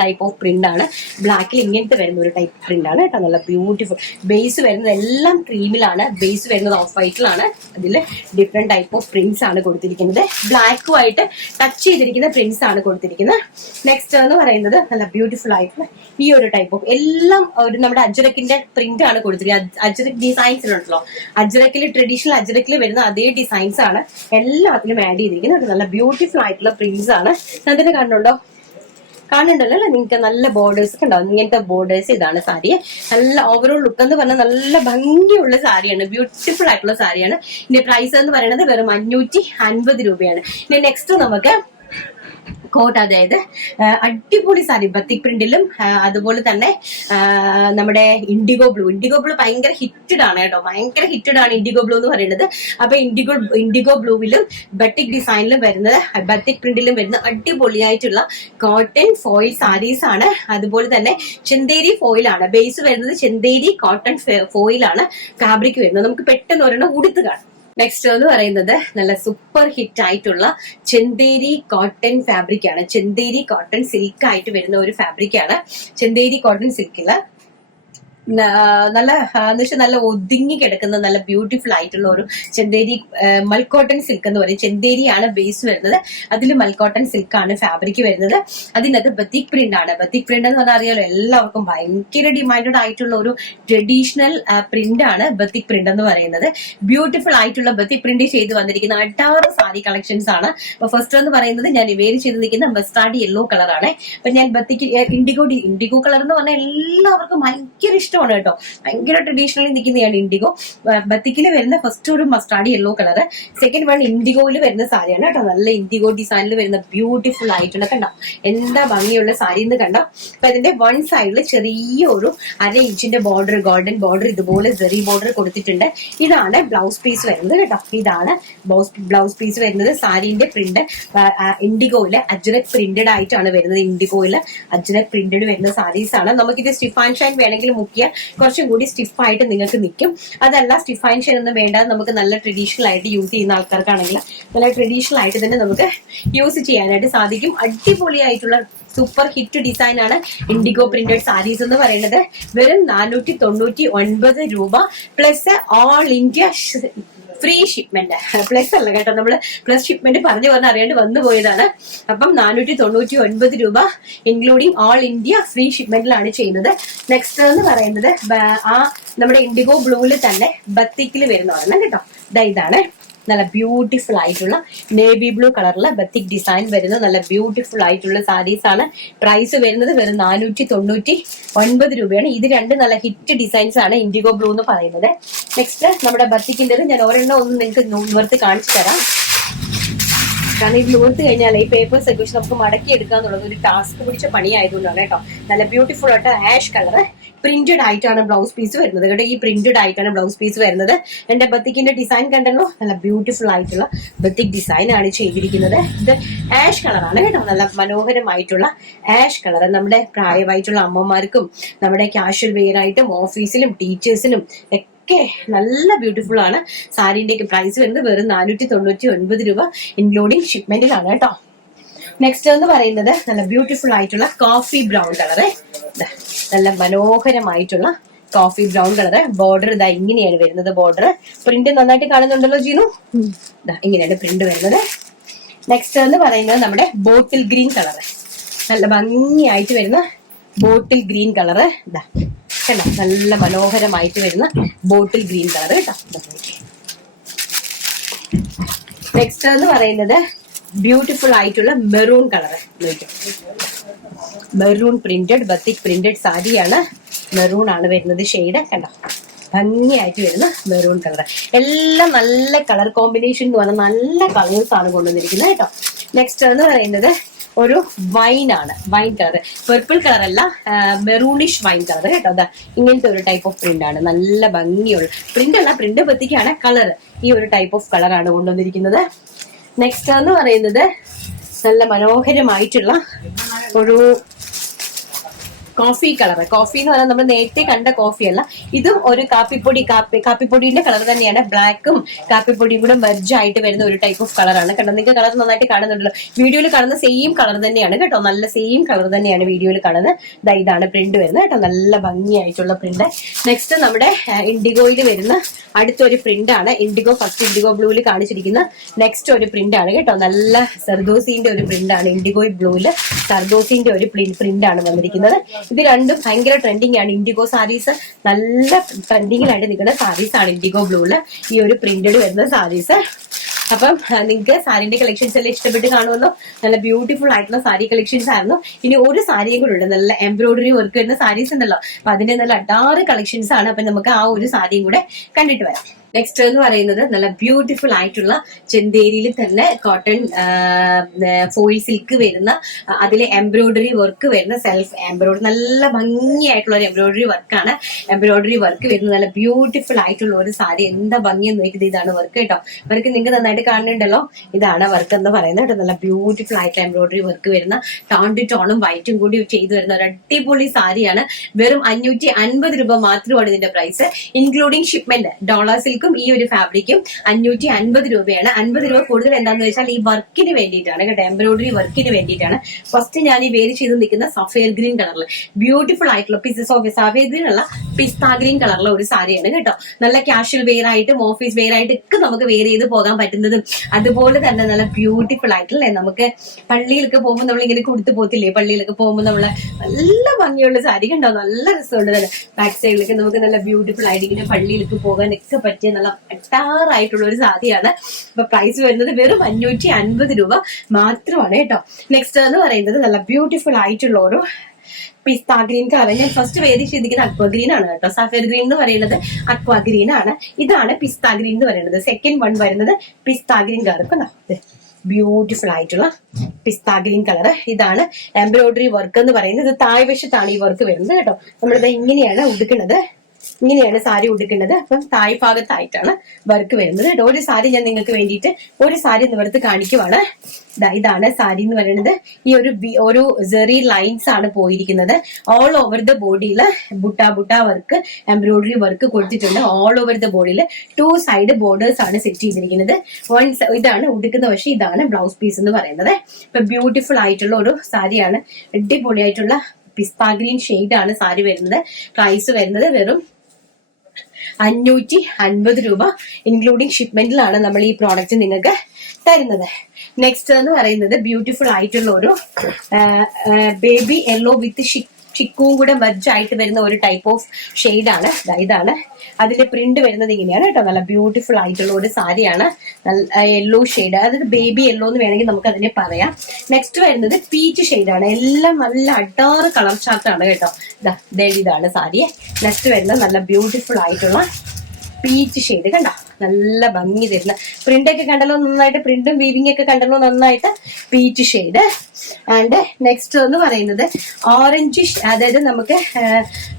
ടൈപ്പ് ഓഫ് പ്രിന്റ് ആണ്. ബ്ലാക്കിൽ ഇങ്ങനത്തെ വരുന്ന ഒരു ടൈപ്പ് പ്രിന്റ് ആണ് കേട്ടോ. നല്ല ബ്യൂട്ടിഫുൾ. ബേസ് വരുന്നത് എല്ലാം ക്രീമിലാണ്. ബേസ് വരുന്നത് ഓഫ് വൈറ്റിലാണ്. അതിൽ ഡിഫറെന്റ് ടൈപ്പ് ഓഫ് പ്രിന്റ്സ് ആണ് കൊടുത്തിരിക്കുന്നത്. ബ്ലാക്കുമായിട്ട് ടച്ച് ചെയ്തിരിക്കുന്ന പ്രിന്റ്സ് ആണ് കൊടുത്തിരിക്കുന്നത്. നെക്സ്റ്റ് എന്ന് പറയുന്നത് നല്ല ബ്യൂട്ടിഫുൾ ആയിട്ടുള്ള ഈ ഒരു ടൈപ്പ് ഓഫ് എല്ലാം ഒരു നമ്മുടെ അജ്രക്കിന്റെ പ്രിന്റ് ആണ് കൊടുത്തിരിക്കുന്നത്. അജ്രക് ഡിസൈൻസിലുണ്ടല്ലോ. അജ്രക്കിൽ ട്രഡീഷണൽ അജ്രക്കിൽ വരുന്ന അതേ ഡിസൈൻസ് ആണ് എല്ലാത്തിലും ആഡ് ചെയ്തിരിക്കുന്നത്. നല്ല ബ്യൂട്ടിഫുൾ ആയിട്ടുള്ള പ്രിന്റ്സ് ആണ്. അതിന് കാണുന്നുണ്ടല്ലോ നിങ്ങൾക്ക്. നല്ല ബോർഡേഴ്സ് ഒക്കെ ഉണ്ടാവും. ഇങ്ങനത്തെ ബോർഡേഴ്സ്. ഇതാണ് സാരി. നല്ല ഓവറോൾ ലുക്ക് എന്ന് പറഞ്ഞാൽ നല്ല ഭംഗിയുള്ള സാരിയാണ്. ബ്യൂട്ടിഫുൾ ആയിട്ടുള്ള സാരിയാണ്. ഇതിന്റെ പ്രൈസ് എന്ന് പറയുന്നത് വെറും 550 രൂപയാണ്. ഇനി നെക്സ്റ്റ് നമുക്ക് കോട്ട്, അതായത് അടിപൊളി സാരി ബത്തിക് പ്രിന്റിലും അതുപോലെ തന്നെ നമ്മുടെ ഇൻഡിഗോ ബ്ലൂ ഭയങ്കര ഹിറ്റഡ് ആണ് കേട്ടോ. ഭയങ്കര ഹിറ്റഡ് ആണ് ഇൻഡിഗോ ബ്ലൂ എന്ന് പറയുന്നത്. അപ്പൊ ഇൻഡിഗോ ബ്ലൂവിലും ബത്തിക് ഡിസൈനിലും വരുന്നത് ബത്തിക് പ്രിന്റിലും വരുന്ന അടിപൊളിയായിട്ടുള്ള കോട്ടൺ ഫോയിൽ സാരീസ് ആണ്. അതുപോലെ തന്നെ ചെന്തേരി ഫോയിൽ ആണ്. ബേസ് വരുന്നത് ചെന്തേരി കോട്ടൺ ഫോയിൽ ആണ് ഫാബ്രിക് വരുന്നത്. നമുക്ക് പെട്ടെന്ന് ഒരെണ്ണം ഉടുത്ത് കാണാം. നെക്സ്റ്റ് എന്ന് പറയുന്നത് നല്ല സൂപ്പർ ഹിറ്റ് ആയിട്ടുള്ള ചെന്തേരി കോട്ടൺ ഫാബ്രിക് ആണ്. ചെന്തേരി കോട്ടൺ സിൽക്ക് ആയിട്ട് വരുന്ന ഒരു ഫാബ്രിക് ആണ്. ചെന്തേരി കോട്ടൺ സിൽക്കില് നല്ല എന്ന് വെച്ചാൽ നല്ല ഒതുങ്ങി കിടക്കുന്ന നല്ല ബ്യൂട്ടിഫുൾ ആയിട്ടുള്ള ഒരു ചെന്തേരി മൽക്കോട്ടൺ സിൽക്ക് എന്ന് പറയും. ചെന്തേരിയാണ് ബേസ് വരുന്നത്. അതിൽ മൽക്കോട്ടൺ സിൽക്ക് ആണ് ഫാബ്രിക് വരുന്നത്. അതിനകത്ത് ബത്തിക് പ്രിന്റ് ആണ്. ബത്തിക് പ്രിന്റ് എന്ന് പറഞ്ഞാൽ അറിയാലോ, എല്ലാവർക്കും ഭയങ്കര ഡിമാൻഡഡ് ആയിട്ടുള്ള ഒരു ട്രഡീഷണൽ പ്രിന്റ് ആണ് ബത്തിക് പ്രിന്റ് എന്ന് പറയുന്നത്. ബ്യൂട്ടിഫുൾ ആയിട്ടുള്ള ബത്തിക് പ്രിന്റ് ചെയ്ത് വന്നിരിക്കുന്ന 6 സാരി കളക്ഷൻസ് ആണ്. അപ്പൊ ഫസ്റ്റ് എന്ന് പറയുന്നത് ഞാൻ വേര് ചെയ്ത് നിൽക്കുന്ന മസ്റ്റാർഡ് യെല്ലോ കളറാണ്. അപ്പൊ ഞാൻ ബത്തിക് ഇൻഡിഗോ കളർ എന്ന് പറഞ്ഞാൽ എല്ലാവർക്കും ഭയങ്കര ഇഷ്ടമാണ് കേട്ടോ. ഭയങ്കര ട്രഡീഷണലി നിൽക്കുന്നതാണ് ഇൻഡിഗോ. ബത്തിക്കിൽ വരുന്ന ഫസ്റ്റ് ഒരു mustard yellow colour. Second one ഇൻഡിഗോയിൽ വരുന്ന സാരിയാണ് കേട്ടോ. നല്ല ഇൻഡിഗോ ഡിസൈനിൽ വരുന്ന ബ്യൂട്ടിഫുൾ ആയിട്ടുള്ള കണ്ടോ എന്താ ഭംഗിയുള്ള സാരി എന്ന് കണ്ടോ. അപ്പൊ അതിന്റെ വൺ സൈഡിൽ ചെറിയൊരു 1/2 ഇഞ്ചിന്റെ ബോർഡർ, ഗോൾഡൻ ബോർഡർ, ഇതുപോലെ ജെറി ബോർഡർ കൊടുത്തിട്ടുണ്ട്. ഇതാണ് ബ്ലൗസ് പീസ് വരുന്നത് കേട്ടോ. ഇതാണ് ബ്ലൗസ് പീസ് വരുന്നത്. സാരിന്റെ പ്രിന്റ് ഇൻഡിഗോയില് അജ്രക് പ്രിന്റഡ് ആയിട്ടാണ് വരുന്നത്. ഇൻഡിഗോയില് അജ്രക് പ്രിന്റഡ് വരുന്ന സാരീസ് ആണ്. നമുക്കിത് സ്റ്റിഫ് ആൻഡ് ഷൈൻ വേണമെങ്കിൽ മുക്കിയ കുറച്ചും കൂടി സ്റ്റിഫായിട്ട് നിങ്ങൾക്ക് നിൽക്കും. അതല്ല സ്റ്റിഫ് ആൻഡ് ഷൈൻ ഒന്നും വേണ്ട, നമുക്ക് നല്ല ട്രഡീഷണൽ ആയിട്ട് യൂസ് ചെയ്യുന്ന ആൾക്കാർക്കാണെങ്കിൽ നല്ല ട്രഡീഷണൽ ആയിട്ട് തന്നെ നമുക്ക് യൂസ് ചെയ്യാനായിട്ട് സാധിക്കും. അടിപൊളിയായിട്ടുള്ള സൂപ്പർ ഹിറ്റ് ഡിസൈൻ ആണ് ഇൻഡിഗോ പ്രിന്റഡ് സാരീസ് എന്ന് പറയുന്നത്. വെറും 499 രൂപ plus all India free shipment. Plus അല്ല കേട്ടോ, നമ്മള് പ്ലസ് ഷിപ്മെന്റ് പറഞ്ഞു അറിയാണ്ട് വന്നു പോയതാണ്. അപ്പം 499 രൂപ ഇൻക്ലൂഡിങ് ഓൾ ഇന്ത്യ ഫ്രീ ഷിപ്മെന്റിലാണ് ചെയ്യുന്നത്. നെക്സ്റ്റ് എന്ന് പറയുന്നത് നമ്മുടെ ഇൻഡിഗോ ബ്ലൂവിൽ തന്നെ ബത്തിക്കിൽ വരുന്ന ഒരെണ്ണം കേട്ടോ. ഇതാണ് നല്ല ബ്യൂട്ടിഫുൾ ആയിട്ടുള്ള നേവി ബ്ലൂ കളറിലെ ബത്തിക് ഡിസൈൻ വരുന്ന നല്ല ബ്യൂട്ടിഫുൾ ആയിട്ടുള്ള സാരീസ് ആണ്. പ്രൈസ് വരുന്നത് വെറും 499 രൂപയാണ്. ഇത് രണ്ട് നല്ല ഹിറ്റ് ഡിസൈൻസ് ആണ് ഇൻഡിഗോ ബ്ലൂ എന്ന് പറയുന്നത്. നെക്സ്റ്റ് നമ്മുടെ ബത്തിക്കിൻ്റെത് ഞാൻ ഒരെണ്ണം ഒന്ന് നിങ്ങൾക്ക് നിവർത്തി കാണിച്ചു തരാം. കാരണം ഇത് നിവർത്തി കഴിഞ്ഞാൽ ഈ പേപ്പേഴ്സ് ഒക്കെ വെച്ച് നമുക്ക് മടക്കി എടുക്കുക എന്നുള്ളത് ഒരു ടാസ്ക് പിടിച്ച പണിയായതുകൊണ്ടാണ് കേട്ടോ. നല്ല ബ്യൂട്ടിഫുൾ ആയിട്ട് ആഷ് കളർ പ്രിന്റഡ് ആയിട്ടാണ് ബ്ലൗസ് പീസ് വരുന്നത് കേട്ടോ. ഈ പ്രിന്റഡ് ആയിട്ടാണ് ബ്ലൗസ് പീസ് വരുന്നത്. എന്റെ ബത്തിക്കിന്റെ ഡിസൈൻ കണ്ടല്ലോ, നല്ല ബ്യൂട്ടിഫുൾ ആയിട്ടുള്ള ബത്തിക് ഡിസൈൻ ആണ് ചെയ്തിരിക്കുന്നത്. ഇത് ആഷ് കളറാണ് കേട്ടോ. നല്ല മനോഹരമായിട്ടുള്ള ആഷ് കളർ. നമ്മുടെ പ്രായമായിട്ടുള്ള അമ്മമാർക്കും നമ്മുടെ കാഷ്വൽ വെയർ ആയിട്ടും ഓഫീസിലും ടീച്ചേഴ്സിനും ഓക്കെ, നല്ല ബ്യൂട്ടിഫുൾ ആണ്. സാരിന്റെ ഒക്കെ പ്രൈസ് വരുന്നത് വെറും 499 രൂപ ഇൻക്ലൂഡിങ് ഷിപ്മെന്റിലാണ് കേട്ടോ. നെക്സ്റ്റ് എന്ന് പറയുന്നത് നല്ല ബ്യൂട്ടിഫുൾ ആയിട്ടുള്ള കോഫി ബ്രൗൺ കളറ്, നല്ല മനോഹരമായിട്ടുള്ള കോഫി ബ്രൗൺ കളറ്. ബോർഡർ ഇതാ ഇങ്ങനെയാണ് വരുന്നത്. ബോർഡർ പ്രിന്റ് നന്നായിട്ട് കാണുന്നുണ്ടല്ലോ ജീനു, ഇങ്ങനെയാണ് പ്രിന്റ് വരുന്നത്. നെക്സ്റ്റ് എന്ന് പറയുന്നത് നമ്മുടെ ബോട്ടിൽ ഗ്രീൻ കളറ്, നല്ല ഭംഗിയായിട്ട് വരുന്ന ബോട്ടിൽ ഗ്രീൻ കളറ്. ഇതാ കണ്ടോ, നല്ല മനോഹരമായിട്ട് വരുന്ന ബോട്ടിൽ ഗ്രീൻ കളർ കേട്ടോ. നെക്സ്റ്റ് എന്ന് പറയുന്നത് ബ്യൂട്ടിഫുൾ ആയിട്ടുള്ള maroon colour, maroon printed batik printed സാരിയാണ്. മെറൂൺ ആണ് വരുന്നത് ഷെയ്ഡ്, കണ്ടോ ഭംഗിയായിട്ട് വരുന്ന മെറൂൺ കളർ. എല്ലാം നല്ല കളർ കോമ്പിനേഷൻ എന്ന് പറഞ്ഞാൽ നല്ല കളേഴ്സ് ആണ് കൊണ്ടുവന്നിരിക്കുന്നത് കേട്ടോ. നെക്സ്റ്റ് എന്ന് പറയുന്നത് ഒരു വൈൻ ആണ്, വൈൻ കളർ, പെർപ്പിൾ കളർ അല്ല, മെറൂണിഷ് വൈൻ കളർ കേട്ടോ. അതാ ഇങ്ങനത്തെ ഒരു ടൈപ്പ് ഓഫ് പ്രിന്റ് ആണ്, നല്ല ഭംഗിയുള്ള പ്രിന്റ് അല്ല, പ്രിന്റ് പത്തിക്കാണ് കളർ. ഈ ഒരു ടൈപ്പ് ഓഫ് കളറാണ് കൊണ്ടുവന്നിരിക്കുന്നത്. നെക്സ്റ്റ് എന്ന് പറയുന്നത് നല്ല മനോഹരമായിട്ടുള്ള ഒരു കോഫി കളർ. കോഫി എന്ന് പറഞ്ഞാൽ നമ്മൾ നേരത്തെ കണ്ട കോഫി അല്ല, ഇതും ഒരു കാപ്പിപ്പൊടിയുടെ കളർ തന്നെയാണ്. ബ്ലാക്കും കാപ്പിപ്പൊടിയും കൂടെ മെർജ് ആയിട്ട് വരുന്ന ഒരു ടൈപ്പ് ഓഫ് കളറാണ് കേട്ടോ. നിങ്ങൾക്ക് കളർ നന്നായിട്ട് കാണുന്നുണ്ടല്ലോ, വീഡിയോയിൽ കാണുന്ന സെയിം കളർ തന്നെയാണ് കേട്ടോ, നല്ല സെയിം കളർ തന്നെയാണ് വീഡിയോയിൽ കാണുന്നത്. ഇതാണ് പ്രിന്റ് വരുന്നത് കേട്ടോ, നല്ല ഭംഗിയായിട്ടുള്ള പ്രിന്റ്. നെക്സ്റ്റ് നമ്മുടെ ഇൻഡിഗോയിൽ വരുന്ന അടുത്തൊരു പ്രിന്റ് ആണ്. ഇൻഡിഗോ ഫസ്റ്റ് ഇൻഡിഗോ ബ്ലൂവിൽ കാണിച്ചിരിക്കുന്ന നെക്സ്റ്റ് ഒരു പ്രിന്റ് ആണ് കേട്ടോ. നല്ല സർദോസിന്റെ ഒരു പ്രിന്റ് ആണ്, ഇൻഡിഗോ ബ്ലൂവിൽ സർദോസിന്റെ ഒരു പ്രിന്റ് ആണ് വന്നിരിക്കുന്നത്. ഇത് രണ്ടും ഭയങ്കര ട്രെൻഡിങ് ആണ്. ഇൻഡിഗോ സാരീസ് നല്ല ട്രെൻഡിങ്ങിലായിട്ട് നിൽക്കുന്ന സാരീസ് ആണ് ഇൻഡിഗോ ബ്ലൂവില് ഈ ഒരു പ്രിന്റഡ് വരുന്ന സാരീസ്. അപ്പം നിങ്ങൾക്ക് സാരിന്റെ കളക്ഷൻസ് എല്ലാം ഇഷ്ടപ്പെട്ട് കാണുമല്ലോ. നല്ല ബ്യൂട്ടിഫുൾ ആയിട്ടുള്ള സാരി കളക്ഷൻസ് ആയിരുന്നു. ഇനി ഒരു സാരിയും കൂടെ ഉണ്ട്, നല്ല എംബ്രോയിഡറി വർക്ക് വരുന്ന സാരീസ് ഉണ്ടല്ലോ, അപ്പൊ അതിന്റെ നല്ല അടാറ് കളക്ഷൻസ് ആണ്. അപ്പൊ നമുക്ക് ആ ഒരു സാരിയും കൂടെ കണ്ടിട്ട് വരാം. നെക്സ്റ്റ് എന്ന് പറയുന്നത് നല്ല ബ്യൂട്ടിഫുൾ ആയിട്ടുള്ള ചെന്തേരിയിൽ തന്നെ കോട്ടൺ ഫോയിൽ സിൽക്ക് വരുന്ന, അതിലെ എംബ്രോയിഡറി വർക്ക് വരുന്ന സെൽഫ് എംബ്രോയിഡറി, നല്ല ഭംഗിയായിട്ടുള്ള ഒരു എംബ്രോയിഡറി വർക്കാണ്. എംബ്രോയിഡറി വർക്ക് വരുന്ന നല്ല ബ്യൂട്ടിഫുൾ ആയിട്ടുള്ള ഒരു സാരി. എന്താ ഭംഗിയെന്ന് നോക്കിയത്, ഇതാണ് വർക്ക് കേട്ടോ. വർക്ക് നിങ്ങൾക്ക് നന്നായിട്ട് കാണുന്നുണ്ടല്ലോ, ഇതാണ് വർക്ക് എന്ന് പറയുന്നത് കേട്ടോ. നല്ല ബ്യൂട്ടിഫുൾ ആയിട്ടുള്ള എംബ്രോയിഡറി വർക്ക് വരുന്ന ടോൺ ടു ടോണും വൈറ്റും കൂടി ചെയ്തു വരുന്ന ഒരു അടിപൊളി സാരിയാണ്. വെറും 550 രൂപ മാത്രമാണ് ഇതിന്റെ പ്രൈസ്, ഇൻക്ലൂഡിംഗ് ഷിപ്മെന്റ്. ഡോളർ സിൽക്കും ഈ ഒരു ഫാബ്രിക്കും 550 രൂപയാണ്. 50 രൂപ കൂടുതൽ എന്താന്ന് വെച്ചാൽ ഈ വർക്കിന് വേണ്ടിയിട്ടാണ് കേട്ടോ, എംബ്രോയിഡറി വർക്കിന് വേണ്ടിയിട്ടാണ്. ഫസ്റ്റ് ഞാൻ ഈ വേര് ചെയ്ത് നിൽക്കുന്ന സഫയർ ഗ്രീൻ കളറിൽ ബ്യൂട്ടിഫുൾ ആയിട്ടുള്ള സഫയർ ഗ്രീൻ ഉള്ള പിസ്ത ഗ്രീൻ കളറിലുള്ള ഒരു സാരിയാണ് കേട്ടോ. നല്ല കാഷ്വൽ വെയർ ആയിട്ടും ഓഫീസ് വെയർ ആയിട്ടും ഒക്കെ നമുക്ക് വെയർ ചെയ്ത് പോകാൻ പറ്റുന്നതും അതുപോലെ തന്നെ നല്ല ബ്യൂട്ടിഫുൾ ആയിട്ടുള്ള, നമുക്ക് പള്ളിയിലൊക്കെ പോകുമ്പോൾ നമ്മൾ ഇങ്ങനെ കൊടുത്തു പോകത്തില്ലേ, പള്ളിയിലൊക്കെ പോകുമ്പോൾ നമ്മള് നല്ല ഭംഗിയുള്ള സാരി കണ്ടോ, നല്ല രസമുണ്ട്. നല്ല ബാക്ക് സൈഡിലൊക്കെ നമുക്ക് നല്ല ബ്യൂട്ടിഫുൾ ആയിട്ട് ഇങ്ങനെ പള്ളിയിലൊക്കെ പോകാനൊക്കെ പറ്റിയ നല്ല അട്ടാറായിട്ടുള്ള ഒരു സാരിയാണ്. അപ്പൊ പ്രൈസ് വരുന്നത് വെറും 550 രൂപ മാത്രമാണ് കേട്ടോ. നെക്സ്റ്റ് എന്ന് പറയുന്നത് നല്ല ബ്യൂട്ടിഫുൾ ആയിട്ടുള്ള ഒരു പിസ്ത ഗ്രീൻ കളർ. ഞാൻ ഫസ്റ്റ് വേദി ചിന്തിക്കുന്നത് അക്വ ഗ്രീൻ ആണ് കേട്ടോ. സഫയർ ഗ്രീൻ എന്ന് പറയുന്നത് അക്വ ഗ്രീൻ ആണ്, ഇതാണ് പിസ്ത ഗ്രീൻ എന്ന് പറയുന്നത്. സെക്കൻഡ് വൺ വരുന്നത് പിസ്ത ഗ്രീൻ കളർ. ബ്യൂട്ടിഫുൾ ആയിട്ടുള്ള പിസ്ത ഗ്രീൻ കളർ. ഇതാണ് എംബ്രോയിഡറി വർക്ക് എന്ന് പറയുന്നത്. താഴ്വശത്താണ് ഈ വർക്ക് വരുന്നത് കേട്ടോ. നമ്മളിത് ഇങ്ങനെയാണ് ഉടുക്കുന്നത്, ഇങ്ങനെയാണ് സാരി ഉടുക്കുന്നത്. അപ്പം തായ് ഭാഗത്തായിട്ടാണ് വർക്ക് വരുന്നത്. ഒരു സാരി ഞാൻ നിങ്ങൾക്ക് വേണ്ടിയിട്ട് ഒരു സാരി നിവർത്ത് കാണിക്കുവാണ്. ഇതാണ് സാരി എന്ന് പറയുന്നത്. ഈ ഒരു സെറി ലൈൻസ് ആണ് പോയിരിക്കുന്നത്. ഓൾ ഓവർ ദ ബോഡിയിൽ ബുട്ട വർക്ക്, എംബ്രോയിഡറി വർക്ക് കൊടുത്തിട്ടുണ്ട്. ഓൾ ഓവർ ദ ബോഡിയിൽ 2 സൈഡ് ബോർഡേഴ്സ് ആണ് സെറ്റ് ചെയ്തിരിക്കുന്നത്. ഇതാണ് ഉടുക്കുന്ന വശം, ഇതാണ് ബ്ലൗസ് പീസ് എന്ന് പറയുന്നത്. ഇപ്പൊ ബ്യൂട്ടിഫുൾ ആയിട്ടുള്ള ഒരു സാരിയാണ്, അടിപൊളിയായിട്ടുള്ള പിസ്ത ഗ്രീൻ ഷെയ്ഡ് ആണ് സാരി വരുന്നത്. പ്രൈസ് വരുന്നത് വെറും 550 രൂപ ഇൻക്ലൂഡിംഗ് ഷിപ്മെന്റിലാണ് നമ്മൾ ഈ പ്രോഡക്റ്റ് നിങ്ങൾക്ക് തരുന്നത്. നെക്സ്റ്റ് എന്ന് പറയുന്നത് ബ്യൂട്ടിഫുൾ ആയിട്ടുള്ള ഒരു ബേബി യെല്ലോ വിത്ത് ചിക്കും കൂടെ മെർജ് ആയിട്ട് വരുന്ന ഒരു ടൈപ്പ് ഓഫ് ഷെയ്ഡാണ്. ഇതാണ് അതിന്റെ പ്രിന്റ് വരുന്നത് ഇങ്ങനെയാണ് കേട്ടോ. നല്ല ബ്യൂട്ടിഫുൾ ആയിട്ടുള്ള ഒരു സാരിയാണ്, നല്ല യെല്ലോ ഷെയ്ഡ്, അതായത് ബേബി യെല്ലോ എന്ന് വേണമെങ്കിൽ നമുക്ക് അതിനെ പറയാം. നെക്സ്റ്റ് വരുന്നത് പീച്ച് ഷെയ്ഡാണ്. എല്ലാം നല്ല അടാറ് കളർ ചാർട്ടാണ് കേട്ടോ. ഇതാണ് സാരി. നെക്സ്റ്റ് വരുന്നത് നല്ല ബ്യൂട്ടിഫുൾ ആയിട്ടുള്ള പീച്ച് ഷെയ്ഡ് കണ്ടോ, നല്ല ഭംഗി തരുന്ന പ്രിന്റ് ഒക്കെ കണ്ടല്ലോ നന്നായിട്ട്, പ്രിന്റും വീവിംഗ് ഒക്കെ കണ്ടല്ലോ നന്നായിട്ട്. Peach shade. ആൻഡ് നെക്സ്റ്റ് എന്ന് പറയുന്നത് ഓറഞ്ച്, അതായത് നമുക്ക്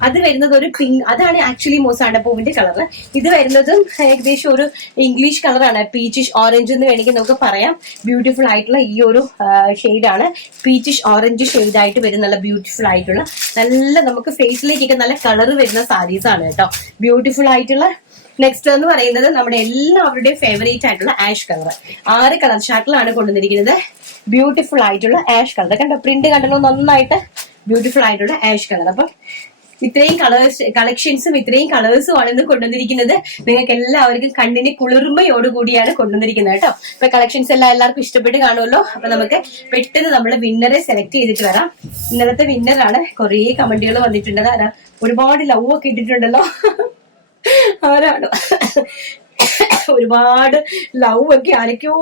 അത് വരുന്നത് ഒരു പിങ്ക്, അതാണ് ആക്ച്വലി മോസാണ്ട പൂവിന്റെ കളർ. ഇത് വരുന്നതും ഏകദേശം ഒരു ഇംഗ്ലീഷ് കളറാണ്, പീച്ചിഷ് ഓറഞ്ച് എന്ന് വേണമെങ്കിൽ നമുക്ക് പറയാം. ബ്യൂട്ടിഫുൾ ആയിട്ടുള്ള ഈ ഒരു ഷെയ്ഡാണ് പീച്ചിഷ് ഓറഞ്ച് ഷെയ്ഡായിട്ട് വരുന്ന നല്ല ബ്യൂട്ടിഫുൾ ആയിട്ടുള്ള, നല്ല നമുക്ക് ഫേസിലേക്കൊക്കെ നല്ല കളർ വരുന്ന സാരീസ് ആണ് കേട്ടോ. ബ്യൂട്ടിഫുൾ ആയിട്ടുള്ള നെക്സ്റ്റ് എന്ന് പറയുന്നത് നമ്മുടെ എല്ലാവരുടെയും ഫേവറേറ്റ് ആയിട്ടുള്ള ആഷ് കളർ. 6 കളർ ചാർട്ടിലാണ് കൊണ്ടുവന്നിരിക്കുന്നത്. ബ്യൂട്ടിഫുൾ ആയിട്ടുള്ള ആഷ് കളർ കണ്ടോ, പ്രിന്റ് കണ്ടല്ലോ, നന്നായിട്ട് ബ്യൂട്ടിഫുൾ ആയിട്ടുള്ള ആഷ് കളർ. അപ്പം ഇത്രയും കളക്ഷൻസും ഇത്രയും കളേഴ്സും ആണ് ഇന്ന് കൊണ്ടുവന്നിരിക്കുന്നത്. നിങ്ങൾക്ക് എല്ലാവർക്കും കണ്ണിന് കുളിർമയോടുകൂടിയാണ് കൊണ്ടുവന്നിരിക്കുന്നത് കേട്ടോ. ഇപ്പൊ കളക്ഷൻസ് എല്ലാം എല്ലാവർക്കും ഇഷ്ടപ്പെട്ട് കാണുമല്ലോ. അപ്പൊ നമുക്ക് പെട്ടെന്ന് നമ്മൾ വിന്നറെ സെലക്ട് ചെയ്തിട്ട് വരാം. ഇന്നലത്തെ വിന്നറാണ്. കുറേ കമന്റുകൾ വന്നിട്ടുണ്ട്. ആരാ, ഒരുപാട് ലവ് ഒക്കെ ഇട്ടിട്ടുണ്ടല്ലോ. ആരാണോ ഒരുപാട് ലവ് ഒക്കെ ആരൊക്കെയോ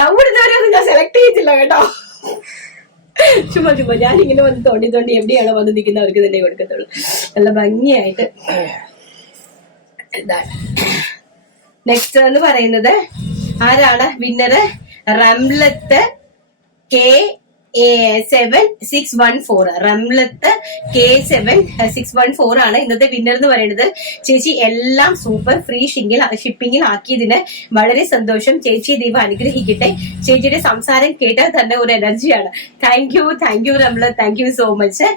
ലവ് എടുത്തവരെയൊന്നും ഞാൻ സെലക്ട് ചെയ്തില്ല കേട്ടോ. ചുമ്മാ ഞാനിങ്ങനെ വന്ന് തോണ്ടി എവിടെയാണോ വന്ന് നിൽക്കുന്നവർക്ക് തന്നെ കൊടുക്കത്തുള്ളൂ. നല്ല ഭംഗിയായിട്ട് ഇതാണ്. നെക്സ്റ്റ് എന്ന് പറയുന്നത് ആരാണ് winner? Ramlath K7614. Ramlath K7614 ആണ് ഇന്നത്തെ വിന്നർ എന്ന് പറയുന്നത്. ചേച്ചി എല്ലാം സൂപ്പർ, ഫ്രീ ഷിപ്പിംഗിൽ ആക്കിയതിന് വളരെ സന്തോഷം. ചേച്ചി ദൈവം അനുഗ്രഹിക്കട്ടെ. ചേച്ചിയുടെ സംസാരം കേട്ടാൽ തന്നെ ഒരു എനർജിയാണ്. Thank you Ramlath, thank you so much.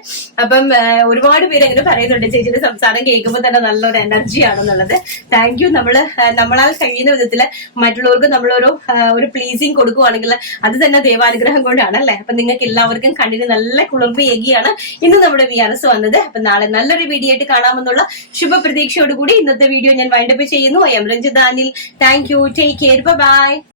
അപ്പം ഒരുപാട് പേര് അങ്ങനെ പറയുന്നുണ്ട്, ചേച്ചിയുടെ സംസാരം കേൾക്കുമ്പോൾ തന്നെ നല്ലൊരു എനർജിയാണെന്നുള്ളത്. Thank you. നമ്മളാൽ കഴിയുന്ന വിധത്തില് മറ്റുള്ളവർക്ക് നമ്മളൊരു പ്ലീസിങ് കൊടുക്കുവാണെങ്കിൽ അത് തന്നെ ദൈവാനുഗ്രഹം കൊണ്ടാണ് അല്ലെ. അപ്പൊ നിങ്ങൾക്ക് എല്ലാവർക്കും കണ്ണിന് നല്ല കുളിർമയേകിയാണ് ഇന്ന് നമ്മുടെ VRS വന്നത്. അപ്പൊ നാളെ നല്ലൊരു വീഡിയോ ആയിട്ട് കാണാമെന്നുള്ള ശുഭപ്രതീക്ഷയോടുകൂടി ഇന്നത്തെ വീഡിയോ ഞാൻ വൈൻഡപ്പ് ചെയ്യുന്നു. I am Ranjitha Anil. Thank you. Take care. By.